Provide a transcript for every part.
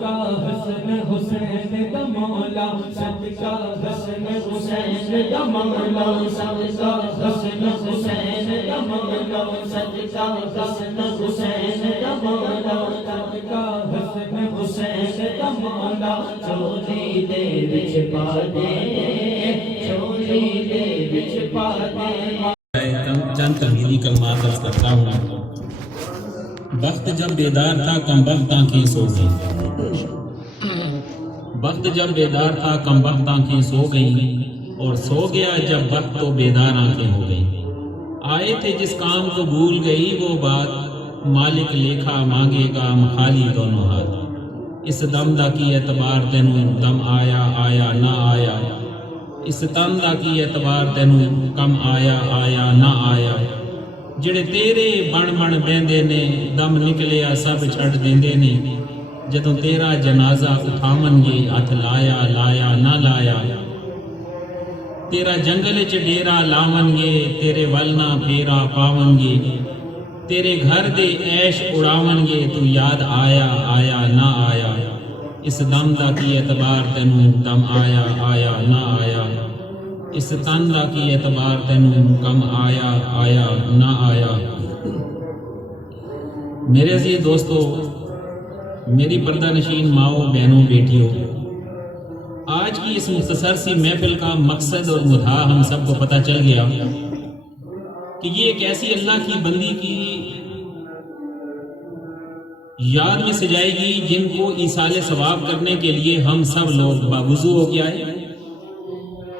صدقہ حسن حسین دا مولا صدقہ حسن حسین دا مولا صدقہ حسن حسین دا مولا صدقہ حسن حسین دا مولا صدقہ حسن حسین دا مولا چوری دے وچ پا دے چوری دے وچ پا دے چند تمہیدی کلمات عرض کرتا ہوں۔ وقت جب بیدار تھا کم وقت آنکھیں سو گئیں، وقت جب بیدار تھا کم وقت آنکھیں سو گئیں، اور سو گیا جب وقت تو بیدار آنکھیں ہو گئیں۔ آئے تھے جس کام کو بھول گئی وہ بات، مالک لیکھا مانگے گا خالی دونوں ہاتھ۔ اس دم دا کی اعتبار تینوں دم آیا آیا نہ آیا، اس تن دا کی اعتبار تینوں کم آیا آیا نہ آیا۔ جڑے تیرے بن بن بیندے نے دم نکلیا سب چھڑ دیندے نے، جدوں تیرا جنازہ اٹھاون گے ہتھ لایا لایا نہ لایا۔ تیرا جنگل چ ڈیرا لاون گے تیرے ول نہ پھیرا پاون گے، تیرے گھر دے عیش اڑاون گے تو یاد آیا آیا نہ آیا۔ اس دم دا کی اعتبار تینوں دم آیا آیا نہ آیا، اس تن دا کی اعتبار تینوں کم آیا آیا نہ آیا۔ میرے عزیز دوستو، میری پردہ نشین ماؤں بہنوں بیٹیوں، آج کی اس مختصر سی محفل کا مقصد اور مدعا ہم سب کو پتہ چل گیا کہ یہ ایک ایسی اللہ کی بندی کی یاد میں سجائے گی جن کو ایصال ثواب کرنے کے لیے ہم سب لوگ باوضو ہو کے آئے۔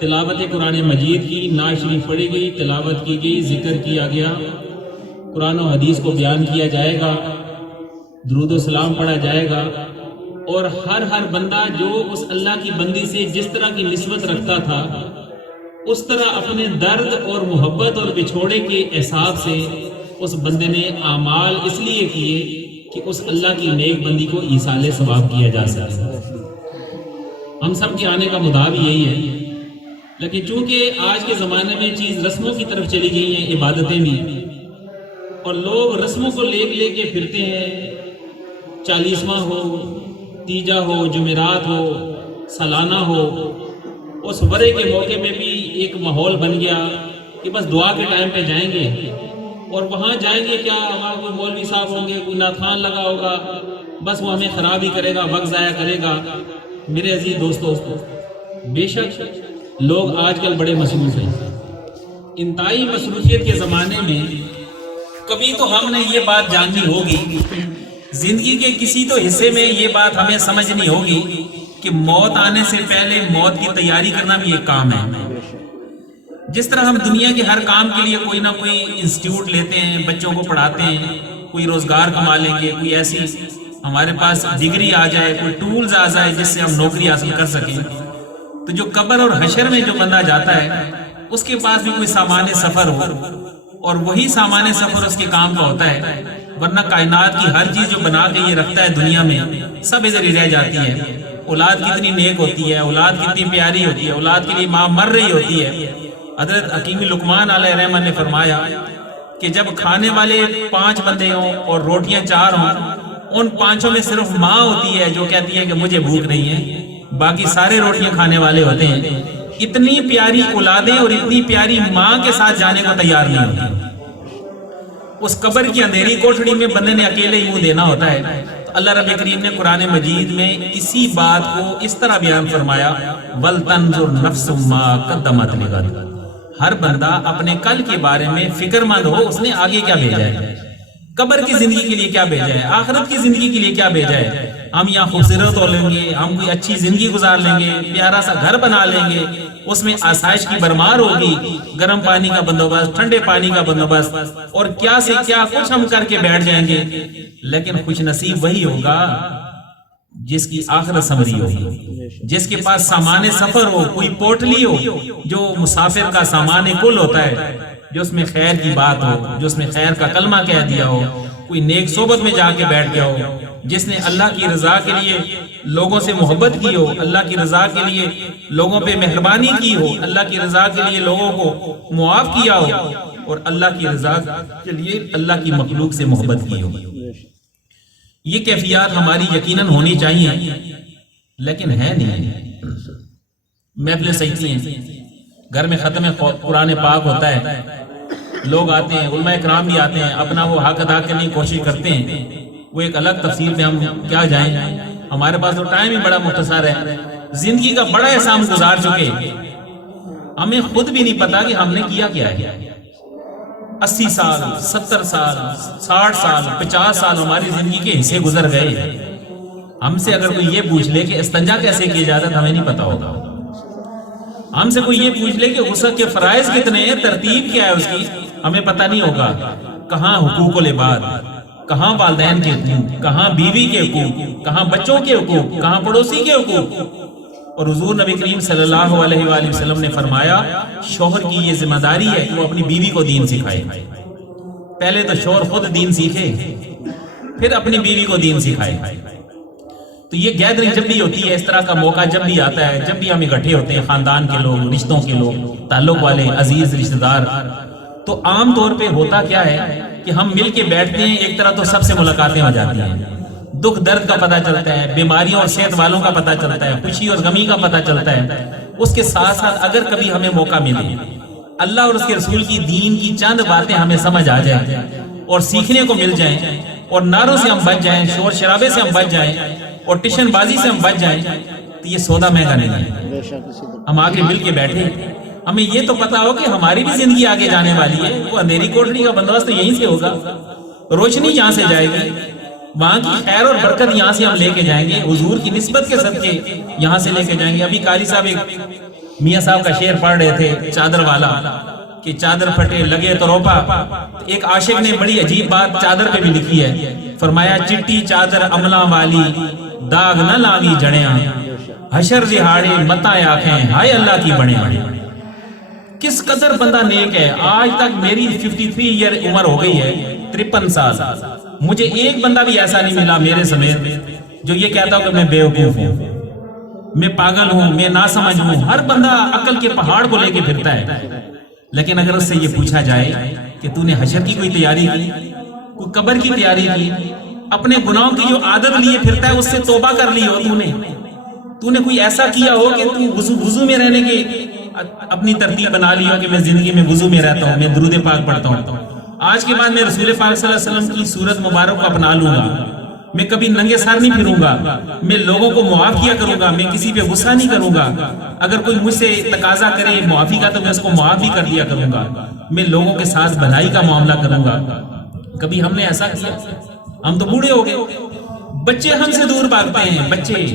تلاوت قرآن مجید کی نعت شریف پڑھی گئی، تلاوت کی گئی، ذکر کیا گیا، قرآن و حدیث کو بیان کیا جائے گا، درود و سلام پڑھا جائے گا، اور ہر بندہ جو اس اللہ کی بندی سے جس طرح کی نسبت رکھتا تھا اس طرح اپنے درد اور محبت اور بچھوڑے کے احساس سے اس بندے نے اعمال اس لیے کیے کہ اس اللہ کی نیک بندی کو ایصال ثواب کیا جا سکے۔ ہم سب کے آنے کا مدعا بھی یہی ہے، لیکن چونکہ آج کے زمانے میں چیز رسموں کی طرف چلی گئی ہیں، عبادتیں بھی، اور لوگ رسموں کو لے کے پھرتے ہیں، 40واں ہو، تیجا ہو، جمعرات ہو، سالانہ ہو، اس ورے کے موقع میں بھی ایک ماحول بن گیا کہ بس دعا کے ٹائم پہ جائیں گے، اور وہاں جائیں گے کیا، وہاں کوئی مولوی صاحب ہوں گے، کوئی نعت خوان لگا ہوگا، بس وہ ہمیں خراب ہی کرے گا، وقت ضائع کرے گا۔ میرے عزیز دوستو، بے شک لوگ آج کل بڑے مصروف ہیں۔ انتہائی مصروفیت کے زمانے میں کبھی تو ہم نے یہ بات جاننی ہوگی، زندگی کے کسی تو حصے میں یہ بات ہمیں سمجھنی ہوگی کہ موت آنے سے پہلے موت کی تیاری کرنا بھی ایک کام ہے۔ جس طرح ہم دنیا کے ہر کام کے لیے کوئی نہ کوئی انسٹیٹیوٹ لیتے ہیں، بچوں کو پڑھاتے ہیں، کوئی روزگار کما لیں گے، کوئی ایسی ہمارے پاس ڈگری آ جائے، کوئی ٹولز آ جائے جس سے ہم نوکری حاصل کر سکیں، تو جو قبر اور حشر میں جو بندہ جاتا ہے اس کے پاس بھی کوئی سامان سفر ہو، اور وہی سامان سفر اس کے کام کا ہوتا ہے، ورنہ کائنات کی ہر چیز جو بنا کے یہ رکھتا ہے دنیا میں سب ادھر ہی رہ جاتی ہے۔ اولاد کتنی نیک ہوتی ہے، اولاد کتنی پیاری ہوتی ہے، اولاد کے لیے ماں مر رہی ہوتی ہے۔ حضرت حکیم لقمان علیہ الرحمہ نے فرمایا کہ جب کھانے والے 5 بندے ہوں اور روٹیاں 4 ہوں، ان 5 میں صرف ماں ہوتی ہے جو کہتی ہے کہ مجھے بھوک نہیں ہے، باقی سارے روٹیاں کھانے والے ہوتے ہیں۔ اتنی پیاری اولادیں اور اتنی پیاری ماں کے ساتھ جانے کو تیار نہیں ہوتی۔ اس قبر کی اندھیری کوٹھڑی میں بندے نے اکیلے ہی منہ دینا ہوتا ہے۔ تو اللہ رب کریم نے قرآن مجید میں اسی بات کو اس طرح بیان فرمایا، وَلْتَنْظُرْ نَفْسٌ مَا قَدَّمَتْ لِغَدٍ۔ ہر بندہ اپنے کل کے بارے میں فکر مند ہو، اس نے آگے کیا بھیجا ہے، قبر کی زندگی کے لیے کیا بھیجا ہے، آخرت کی زندگی کے لیے کیا بھیجا ہے۔ ہم یہاں خوبصورت ہو لیں گے، ہم کوئی اچھی زندگی گزار لیں گے، پیارا سا گھر بنا لیں گے، اس میں آسائش کی بھرمار ہوگی، گرم پانی کا بندوبست، ٹھنڈے پانی کا بندوبست، اور کیا سے کیا کچھ ہم کر کے بیٹھ جائیں گے۔ لیکن خوش نصیب وہی ہوگا جس کی آخرت سنوری ہوگی، جس کے پاس سامان سفر ہو، کوئی پوٹلی ہو جو مسافر کا سامان کل ہوتا ہے، جو اس میں خیر کی بات ہو، جو اس میں خیر کا کلمہ کہہ دیا ہو، کوئی نیک صحبت میں جا کے بیٹھ گیا ہو، جس نے اللہ کی رضا کے لیے لوگوں سے محبت کی ہو، اللہ کی رضا کے لیے لوگوں پہ مہربانی کی ہو، اللہ کی رضا کے لیے لوگوں کو معاف کیا ہو، اور اللہ کی رضا کے لیے اللہ کی مخلوق سے محبت کی ہو۔ یہ کیفیات ہماری یقیناً ہونی چاہیے، لیکن ہے نہیں۔ محفلیں سجتی ہیں، گھر میں ختم قرآن پاک ہوتا ہے، لوگ آتے ہیں، علماء کرام بھی آتے ہیں، اپنا وہ حق ادا کرنے کی کوشش کرتے ہیں۔ وہ ایک الگ تفصیل پہ ہم کیا جائیں، ہمارے پاس تو ٹائم ہی بڑا مختصر ہے، زندگی کا بڑا حصہ ہم گزار چکے، ہمیں خود بھی نہیں پتا کہ ہم نے کیا کیا ہے۔ 80 سال، 70 سال، 60 سال، 50 سال ہماری زندگی کے حصے گزر گئے۔ ہم سے اگر کوئی یہ پوچھ لے کہ استنجا کیسے کیا جاتا ہے، ہمیں نہیں پتا ہوگا۔ ہم سے کوئی یہ پوچھ لے کہ غسل کے فرائض کتنے ہیں، ترتیب کیا ہے اس کی، ہمیں پتہ نہیں ہوگا۔ کہاں حقوق العباد، کہاں والدین کے حقوق، کہاں بیوی کے حقوق، کہاں بچوں کے حقوق، کہاں پڑوسی کے حقوق۔ اور حضور نبی کریم صلی اللہ علیہ وآلہ وسلم نے فرمایا شوہر کی یہ ذمہ داری ہے کہ وہ اپنی بیوی کو دین سکھائے۔ پہلے تو شوہر خود دین سیکھے، پھر اپنی بیوی کو دین سکھائے۔ تو یہ گیدرنگ جب بھی ہوتی ہے، اس طرح کا موقع جب بھی آتا ہے، جب بھی ہم اکٹھے ہوتے ہیں، خاندان کے لوگ، رشتوں کے لوگ، تعلق والے، عزیز رشتہ دار، تو عام طور پہ ہوتا کیا ہے کہ ہم مل کے بیٹھتے ہیں۔ ایک طرح تو سب سے ملاقاتیں ہو جاتی ہیں، دکھ درد کا پتہ چلتا ہے، بیماریوں اور صحت والوں کا پتہ چلتا ہے، خوشی اور غمی کا پتہ چلتا ہے۔ اس کے ساتھ ساتھ اگر کبھی ہمیں موقع ملے، اللہ اور اس کے رسول کی دین کی چند باتیں ہمیں سمجھ آ جائیں اور سیکھنے کو مل جائیں، اور نعروں سے ہم بچ جائیں، شور شرابے سے ہم بچ جائیں، اور ٹیشن بازی سے ہم بچ جائیں، تو یہ سودا مہنگا نہیں ہے۔ ہم آگے مل کے بیٹھے، ہمیں یہ تو پتا ہو کہ ہماری بھی زندگی آگے جانے والی ہے، وہ اندھیری کوٹڑی کا بندوبست تو یہیں سے ہوگا، روشنی یہاں سے جائے گی، وہاں کی خیر اور برکت یہاں سے ہم لے کے جائیں گے، حضور کی نسبت کے صدقے یہاں سے لے کے جائیں گے۔ ابھی قاری صاحب ایک میاں صاحب کا شعر پڑھ رہے تھے، چادر والا، کہ چادر پھٹے لگے تو روپا۔ ایک عاشق نے بڑی عجیب بات چادر پہ بھی لکھی ہے، فرمایا چٹی چادر عملہ والی داغ نہ لاوی جڑیاں، حشر دہاڑے متا آنکھیں ہائے اللہ کی بڑے بڑے۔ کس قدر بندہ نیک ہے۔ آج تک میری 53 ایئر عمر ہو گئی ہے، 53 سال، مجھے ایک بندہ بھی ایسا نہیں ملا میرے سمیت جو یہ کہتا ہو کہ میں بے وقوف ہوں، میں پاگل ہوں، میں ناسمجھ ہوں۔ ہر بندہ عقل کے پہاڑ کو لے کے پھرتا ہے، لیکن اگر اس سے یہ پوچھا جائے کہ تو نے حشر کی کوئی تیاری کی، کوئی قبر کی تیاری کی، اپنے گناہوں کی جو عادت لیے پھرتا ہے اس سے توبہ کر لی ہو، تو نے کوئی ایسا کیا ہو کہ تو وضو میں رہنے کے اپنی ترتیب بنا لی ہو کہ میں زندگی میں وضو میں رہتا ہوں، میں درود پاک پڑھتا ہوں، آج کے بعد میں رسول پاک صلی اللہ علیہ وسلم کی صورت مبارک کو اپنا لوں گا، میں کبھی ننگے سر نہیں پھروں گا، میں لوگوں کو معاف کیا کروں گا، میں کسی پہ غصہ نہیں کروں گا، اگر کوئی مجھ سے تقاضا کرے معافی کا تو میں اس کو معاف بھی کر دیا کروں گا، میں لوگوں کے ساتھ بھلائی کا معاملہ کروں گا۔ کبھی ہم نے ایسا کیا؟ ہم تو بوڑھے ہو گئے، بچے ہم سے دور بھاگتے ہیں، بچے،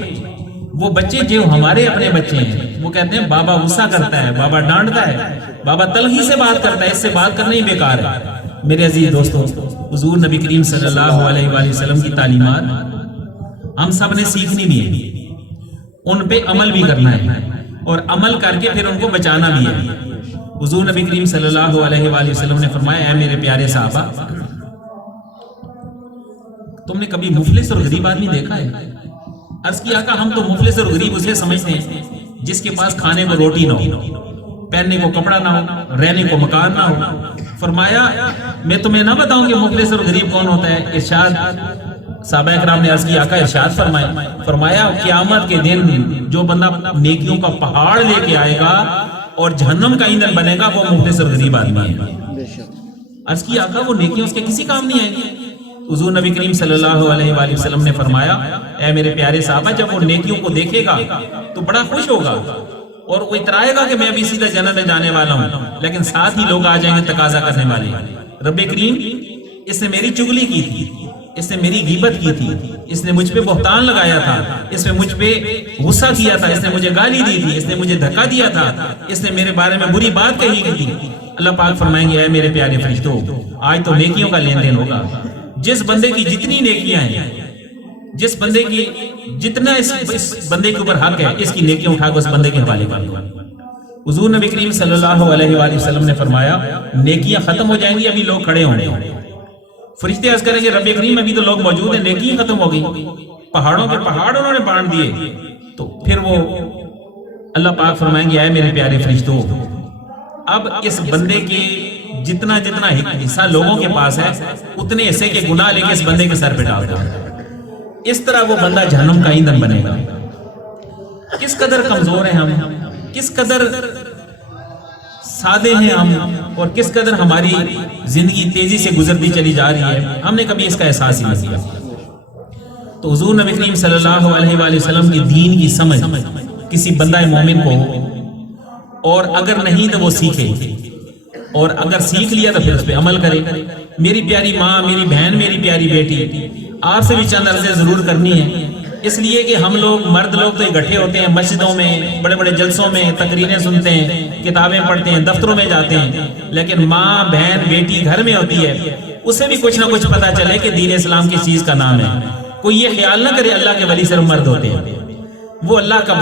وہ بچے جو ہمارے اپنے بچے ہیں، وہ کہتے ہیں بابا غصہ کرتا ہے، بابا ڈانٹتا ہے، بابا تلخی سے بات کرتا ہے، اس سے بات کرنا ہی بیکار ہے۔ میرے عزیز دوستو، حضور نبی کریم صلی اللہ علیہ وآلہ وسلم کی تعلیمات ہم سب نے سیکھنی بھی ہے، ان پہ عمل بھی کرنا ہے، اور عمل کر کے پھر ان کو بچانا بھی ہے۔ حضور نبی کریم صلی اللہ علیہ وآلہ وسلم نے فرمایا، اے میرے پیارے صحابہ، تم نے کبھی مفلس اور غریب آدمی دیکھا ہے؟ عرض کیا کہ ہم تو مفلس اور غریب اسے سمجھتے ہیں جس کے پاس کھانے کو روٹی نہ ہو، پہننے کو کپڑا نہ ہو، رہنے کو مکان نہ ہو۔ فرمایا میں تمہیں نہ بتاؤں کہ مفلس اور غریب کون ہوتا ہے؟ ارشاد، صحابہ اکرام نے عرض کیا آقا ارشاد فرمایا قیامت کے دن جو بندہ نیکیوں کا پہاڑ لے کے آئے گا اور جہنم کا ایندھن بنے گا وہ مفلس اور غریب آدمی ہے۔ عرض کیا آقا وہ نیکیوں اس کے کسی کام نہیں آئیں گی؟ حضور نبی کریم صلی اللہ علیہ وآلہ وسلم نے فرمایا، اے میرے پیارے صحابہ، جب وہ نیکیوں کو دیکھے گا تو بڑا خوش ہوگا اور وہ اترائے گا کہ میں ابھی سیدھا جنت میں جانے والا ہوں، لیکن ساتھ ہی لوگ آ جائیں گے تقاضا کرنے والے، رب کریم اس نے میری چگلی کی تھی، اس نے میری غیبت کی تھی، اس نے مجھ پہ بہتان لگایا تھا، اس نے مجھ پہ غصہ کیا تھا، اس نے مجھے گالی دی تھی، اس نے مجھے دھکا دیا تھا، اس نے میرے بارے میں بری بات کہی تھی۔ اللہ پاک فرمائیں گے، اے میرے پیارے فرشتوں، آج تو نیکیوں کا لین دین ہوگا۔ جس بندے کی جتنی نیکیاں ہیں، جس بندے کی جتنا اس بندے کے اوپر حق ہے، اس کی نیکیاں اٹھا کر اس بندے کے حوالے کر دو۔ حضور نبی کریم صلی اللہ علیہ وآلہ وسلم نے فرمایا، نیکیاں ختم ہو جائیں گی، ابھی لوگ کھڑے ہوں گے، فرشتے عرض کریں گے رب کریم ابھی تو لوگ موجود ہیں، نیکی ختم ہو گئی، پہاڑوں کے پہاڑ انہوں نے بانٹ دیے۔ تو پھر وہ اللہ پاک فرمائیں گے، اے میرے پیارے فرشتوں، اب اس بندے کے جتنا حصہ لوگوں کے پاس ہے اتنے حصے کے گناہ لے کے اس بندے کے سر پہ ڈال دو۔ اس طرح وہ بندہ جہنم کا ایندھن بنے گا. کس قدر کمزور ہیں ہم، کس قدر سادے ہیں ہم، اور کس قدر ہماری زندگی تیزی سے گزرتی چلی جا رہی ہے، ہم نے کبھی اس کا احساس ہی نہیں کیا. تو حضور نبی کریم صلی اللہ علیہ وآلہ وسلم کی دین کی سمجھ کسی بندہ مومن کو ہو، اور اگر نہیں تو وہ سیکھے، اور اگر سیکھ لیا تو پھر اس پہ عمل کرے. میری پیاری ماں، میری بہن، میری پیاری بیٹی، آپ سے بھی چند عرضیں ضرور کرنی ہے، اس لیے کہ ہم لوگ مرد لوگ تو اکٹھے ہوتے ہیں مسجدوں میں، بڑے بڑے جلسوں میں تقریریں سنتے ہیں، کتابیں پڑھتے ہیں، دفتروں میں جاتے ہیں، لیکن ماں، بہن، بیٹی گھر میں ہوتی ہے، اسے بھی کچھ نہ کچھ پتا چلے کہ دین اسلام کس چیز کا نام ہے. کوئی یہ خیال نہ کرے اللہ کے ولی صرف مرد ہوتے ہیں. وہ اللہ کا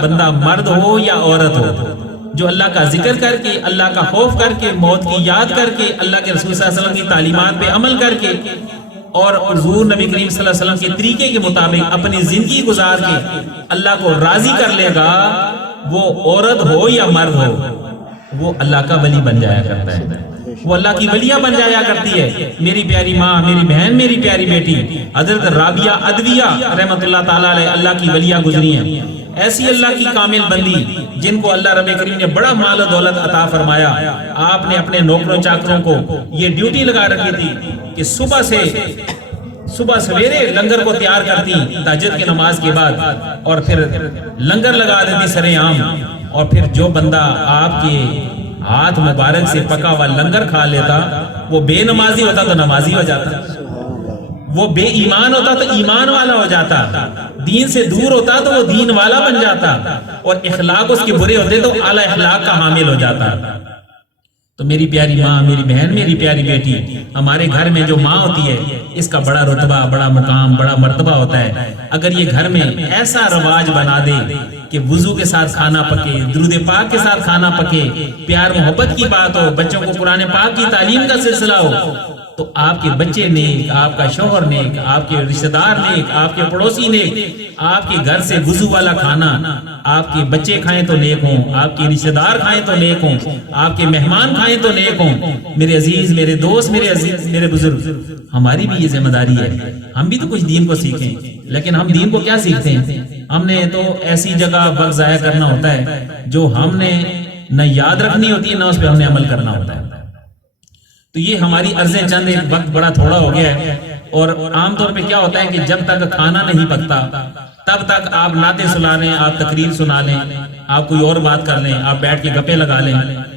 بندہ مرد ہو یا عورت ہو، جو اللہ کا ذکر کر کے، اللہ کا خوف کر کے، موت کی یاد کر کے، اللہ کے رسول صلی اللہ علیہ وسلم کی تعلیمات پہ عمل کر کے، اور حضور نبی کریم صلی اللہ علیہ وسلم کے طریقے کے مطابق اپنی زندگی گزار کے اللہ کو راضی کر لے گا، وہ عورت ہو یا مرد ہو، وہ اللہ کا ولی بن جایا کرتا ہے، وہ اللہ کی ولیہ بن جایا کرتی ہے. میری پیاری ماں، میری بہن، میری پیاری بیٹی حضرت رابعہ ادویہ رحمۃ اللہ تعالیٰ علیہ اللہ کی ولیہ گزری ہیں. ایسی اللہ کی کامل بندی جن کو اللہ رب کریم نے بڑا مال و دولت عطا فرمایا. آپ نے اپنے نوکروں چاکروں کو یہ ڈیوٹی لگا رکھی تھی کہ صبح سویرے لنگر کو تیار کرتی تہجد کی نماز کے بعد، اور پھر لنگر لگا دیتی سرے عام، اور پھر جو بندہ آپ کے ہاتھ مبارک سے پکا ہوا لنگر کھا لیتا وہ بے نمازی ہوتا تو نمازی ہو جاتا، وہ بے ایمان ہوتا تو ایمان والا ہو جاتا، دین سے دور ہوتا تو وہ دین والا بن جاتا، اور اخلاق اس کے برے ہوتے تو اعلی اخلاق کا حامل ہو جاتا. تو میری پیاری ماں، میری بہن، میری پیاری بیٹی، ہمارے گھر میں جو ماں ہوتی ہے اس کا بڑا رتبہ، بڑا مقام، بڑا مرتبہ ہوتا ہے. اگر یہ گھر میں ایسا رواج بنا دے کہ وضو کے ساتھ کھانا پکے، درود پاک کے ساتھ کھانا پکے، پیار محبت کی بات ہو، بچوں کو قرآن پاک کی تعلیم کا سلسلہ ہو، تو آپ کے بچے نیک، آپ کا شوہر نیک، آپ کے رشتہ دار نیک، آپ کے پڑوسی نیک. آپ کے گھر سے وضو والا کھانا آپ کے بچے کھائیں تو نیک ہوں، آپ کے رشتہ دار کھائیں تو نیک ہوں، آپ کے مہمان کھائیں تو نیک ہوں. میرے عزیز، میرے دوست، میرے عزیز، میرے بزرگ، ہماری بھی یہ ذمہ داری ہے. ہم بھی تو کچھ دین کو سیکھیں، لیکن ہم دین کو کیا سیکھتے ہیں؟ ہم نے تو ایسی جگہ وقت ضائع کرنا ہوتا ہے جو ہم نے نہ یاد رکھنی ہوتی ہے، نہ اس پہ ہم نے عمل کرنا ہوتا ہے. تو یہ ہماری عرضیں چند، ایک وقت بڑا تھوڑا ہو گیا ہے، اور عام طور پہ کیا ہوتا ہے کہ جب تک کھانا نہیں پکتا تب تک آپ نعتیں سنا لیں، آپ تقریر سنا لیں، آپ کوئی اور بات کر لیں، آپ بیٹھ کے گپے لگا لیں.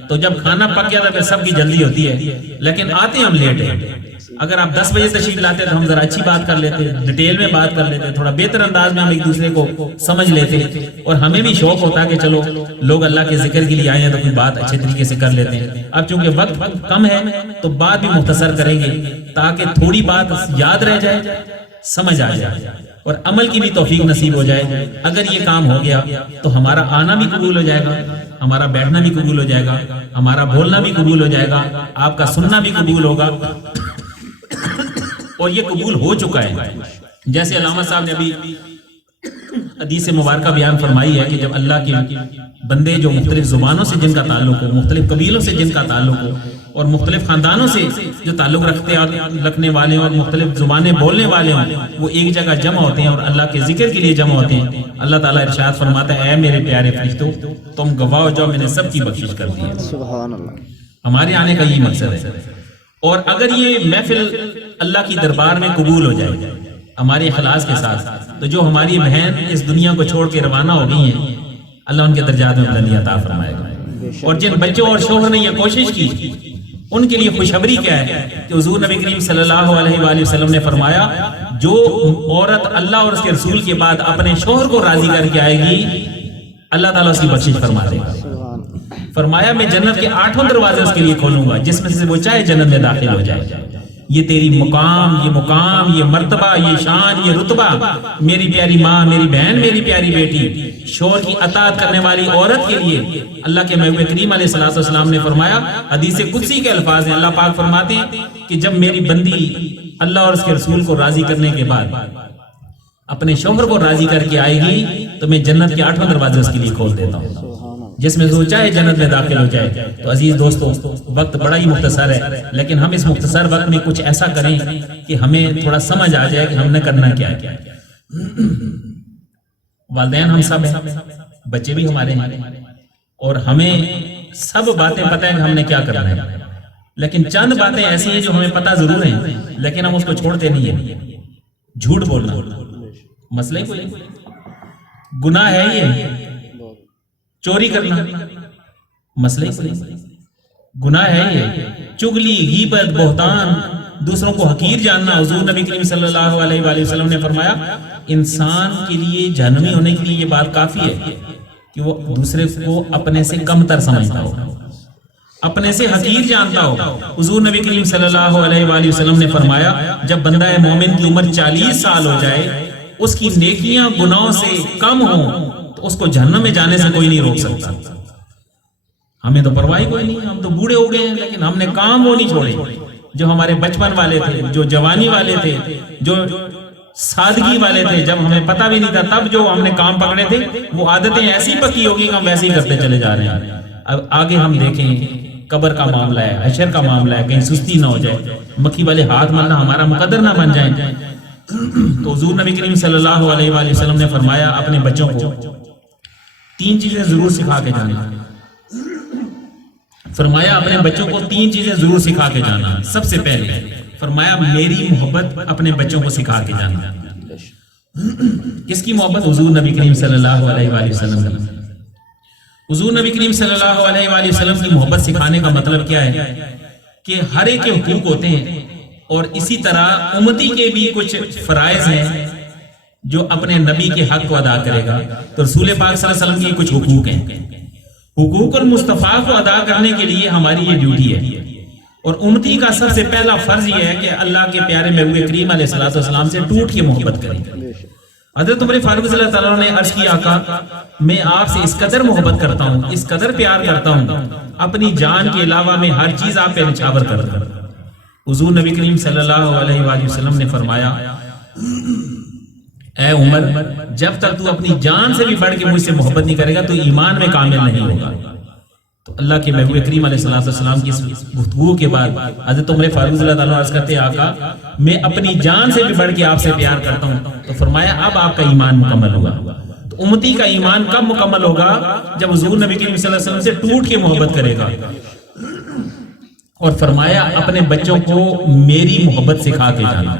تو جب کھانا پک گیا تو پھر سب کی جلدی ہوتی ہے، لیکن آتے ہم لیٹ ہیں. اگر آپ 10 بجے تشریف لاتے تو ہم ذرا اچھی بات کر لیتے، ڈیٹیل میں بات کر لیتے، تھوڑا بہتر انداز میں ہم ایک دوسرے کو سمجھ لیتے، اور ہمیں بھی شوق ہوتا کہ چلو لوگ اللہ کے ذکر کے لیے آئے ہیں تو کوئی بات اچھے طریقے سے کر لیتے ہیں. اب چونکہ وقت کم ہے تو بات بھی مختصر کریں گے تاکہ تھوڑی بات یاد رہ جائے، سمجھ آ جائے، اور عمل کی بھی توفیق نصیب ہو جائے. اگر یہ کام ہو گیا تو ہمارا آنا بھی قبول ہو جائے گا، ہمارا بیٹھنا بھی قبول ہو جائے گا، ہمارا بولنا بھی قبول ہو جائے گا، آپ کا سننا بھی قبول ہوگا، اور یہ قبول ہو چکا ہے. جیسے علامہ صاحب نے ابھی حدیث مبارکہ بیان فرمائی ہے کہ جب اللہ کے بندے جو مختلف زبانوں سے جن کا تعلق ہو، مختلف قبیلوں سے جن کا تعلق ہو، اور مختلف خاندانوں سے جو تعلق رکھنے والے ہیں اور مختلف زبانیں بولنے والے ہوں، وہ ایک جگہ جمع ہوتے ہیں اور اللہ کے ذکر کے لیے جمع ہوتے ہیں. اللہ تعالیٰ ارشاد فرماتا ہے، اے میرے پیارے فرشتوں، تم گواہ ہو جاؤ میں نے سب کی بخشش کر دی ہے. سبحان اللہ. ہمارے آنے کا یہ مقصد ہے. اور اگر یہ محفل اللہ کی دربار میں قبول ہو جائے ہمارے اخلاص کے ساتھ، تو جو ہماری بہن اس دنیا کو چھوڑ کے روانہ ہو گئی ہیں، اللہ ان کے درجات میں بلندی عطا فرمائے گا. اور جن بچوں اور شوہر نے یہ کوشش کی ان کے لیے خوشخبری کیا ہے کہ حضور نبی کریم صلی اللہ علیہ وآلہ وسلم نے فرمایا، جو عورت اللہ اور اس کے رسول کے بعد اپنے شوہر کو راضی کر کے آئے گی اللہ تعالیٰ اس کی بخشش فرما دے گا. فرمایا میں جنت کے 8 دروازے اس کے لیے کھولوں گا جس میں سے وہ چاہے جنت میں داخل ہو جائے. یہ تیری مقام، یہ مرتبہ، یہ شان، یہ رتبہ، میری پیاری ماں، میری بہن، میری پیاری بیٹی، شوہر کی اطاعت کرنے والی عورت کے لیے اللہ کے محبوب کریم علیہ الصلوۃ والسلام نے فرمایا، حدیث قدسی کے الفاظ ہیں، اللہ پاک فرماتے ہیں کہ جب میری بندی اللہ اور اس کے رسول کو راضی کرنے کے بعد اپنے شوہر کو راضی کر کے آئے گی تو میں جنت کے 8 دروازے اس کے لیے کھول دیتا ہوں. جس میں سوچا ہے جنت میں داخل ہو جائے۔ تو عزیز دوستو، وقت بڑا ہی مختصر ہے، لیکن ہم اس مختصر وقت میں کچھ ایسا کریں کہ ہمیں تھوڑا سمجھ آ جائے کہ ہم نے کرنا کیا ہے۔ والدین ہم سب ہیں، بچے بھی ہمارے ہیں، اور ہمیں سب باتیں پتہ ہیں کہ ہم نے کیا کرنا ہے، لیکن چند باتیں ایسی ہیں جو ہمیں پتہ ضرور ہیں لیکن ہم اس کو چھوڑتے نہیں ہیں۔ جھوٹ بولنا مسئلہ ہی کوئی نہیں، گناہ ہے یہ۔ چوری کرنا مسئلہ ہی کوئی نہیں، گناہ ہے یہ۔ چغلی، غیبت، بہتان، دوسروں کو حقیر جاننا، حضور نبی کریم صلی اللہ علیہ وآلہ وسلم نے فرمایا انسان کے لیے جہنمی ہونے کے لیے یہ بات کافی ہے کہ وہ دوسرے کو اپنے سے کم تر سمجھتا ہو، اپنے سے حقیر جانتا ہو۔ حضور نبی کریم صلی اللہ علیہ وآلہ وسلم نے فرمایا جب بندہ مومن کی عمر 40 سال ہو جائے، اس کی نیکیاں گناہوں سے کم ہوں، تو اس کو جہنم میں جانے سے کوئی نہیں روک سکتا۔ ہمیں تو پرواہ کوئی نہیں، ہم تو بوڑھے ہو گئے ہیں، لیکن ہم نے کام وہ نہیں چھوڑے جو ہمارے بچپن والے تھے، جو جوانی والے تھے، جو سادگی والے تھے۔ جب ہمیں پتہ بھی نہیں تھا تب جو ہم نے کام پکڑے تھے، وہ عادتیں ایسی پکی ہوگی کہ ہم ویسے ہی کرتے چلے جا رہے ہیں۔ اب آگے ہم دیکھیں قبر کا معاملہ ہے، حشر کا معاملہ ہے، کہیں سستی نہ ہو جائے، مکھی والے ہاتھ ملنا ہمارا مقدر نہ بن جائیں۔ تو حضور نبی کریم صلی اللہ علیہ وآلہ وسلم نے فرمایا اپنے بچوں کو 3 چیزیں ضرور سکھا کے جانا۔ فرمایا اپنے بچوں کو 3 چیزیں ضرور سکھا کے جانا۔ سب سے پہلے فرمایا میری محبت اپنے بچوں کو سکھا کے جانا۔ کس کی محبت؟ حضور نبی کریم صلی اللہ علیہ وآلہ وسلم۔ حضور نبی کریم صلی اللہ علیہ وآلہ وسلم کی محبت سکھانے کا مطلب کیا ہے کہ ہر ایک کے حقوق ہوتے ہیں، اور اسی طرح امتی کے بھی کچھ فرائض ہیں جو اپنے نبی کے حق کو ادا کرے گا۔ تو رسول پاک صلی اللہ علیہ وسلم کی کچھ حقوق ہیں، حقوق المصطفیٰ کو ادا کرنے کے لیے ہماری یہ ڈیوٹی ہے، اور امتی کا سب سے پہلا فرض یہ ہے کہ اللہ کے پیارے محبوب کریم علیہ السلام سے ٹوٹ کے محبت کریں۔ حضرت عمر فاروق صلی اللہ تعالیٰ نے عرض کیا آقا میں آپ سے اس قدر محبت کرتا ہوں، اس قدر پیار کرتا ہوں، اپنی جان کے علاوہ میں ہر چیز آپ پہ نچھاور کرتا ہوں۔ حضور نبی کریم صلی اللہ علیہ وآلہ وسلم نے فرمایا اے عمر جب تک تو اپنی جان سے بھی بڑھ کے مجھ سے محبت نہیں کرے گا تو ایمان میں کامل نہیں ہوگا۔ تو اللہ کے محبوب کریم علیہ السلام کی گفتگو کے بعد حضرت عمر فاروق رضی اللہ عنہ عرض کرتے ہیں آقا میں اپنی جان سے بھی بڑھ کے آپ سے پیار کرتا ہوں۔ تو فرمایا اب آپ کا ایمان مکمل ہوگا۔ تو امتی کا ایمان کب مکمل ہوگا؟ جب حضور نبی کریم صلی اللہ علیہ وسلم سے ٹوٹ کے محبت کرے گا۔ اور فرمایا اپنے بچوں کو میری محبت سکھا کے جانا۔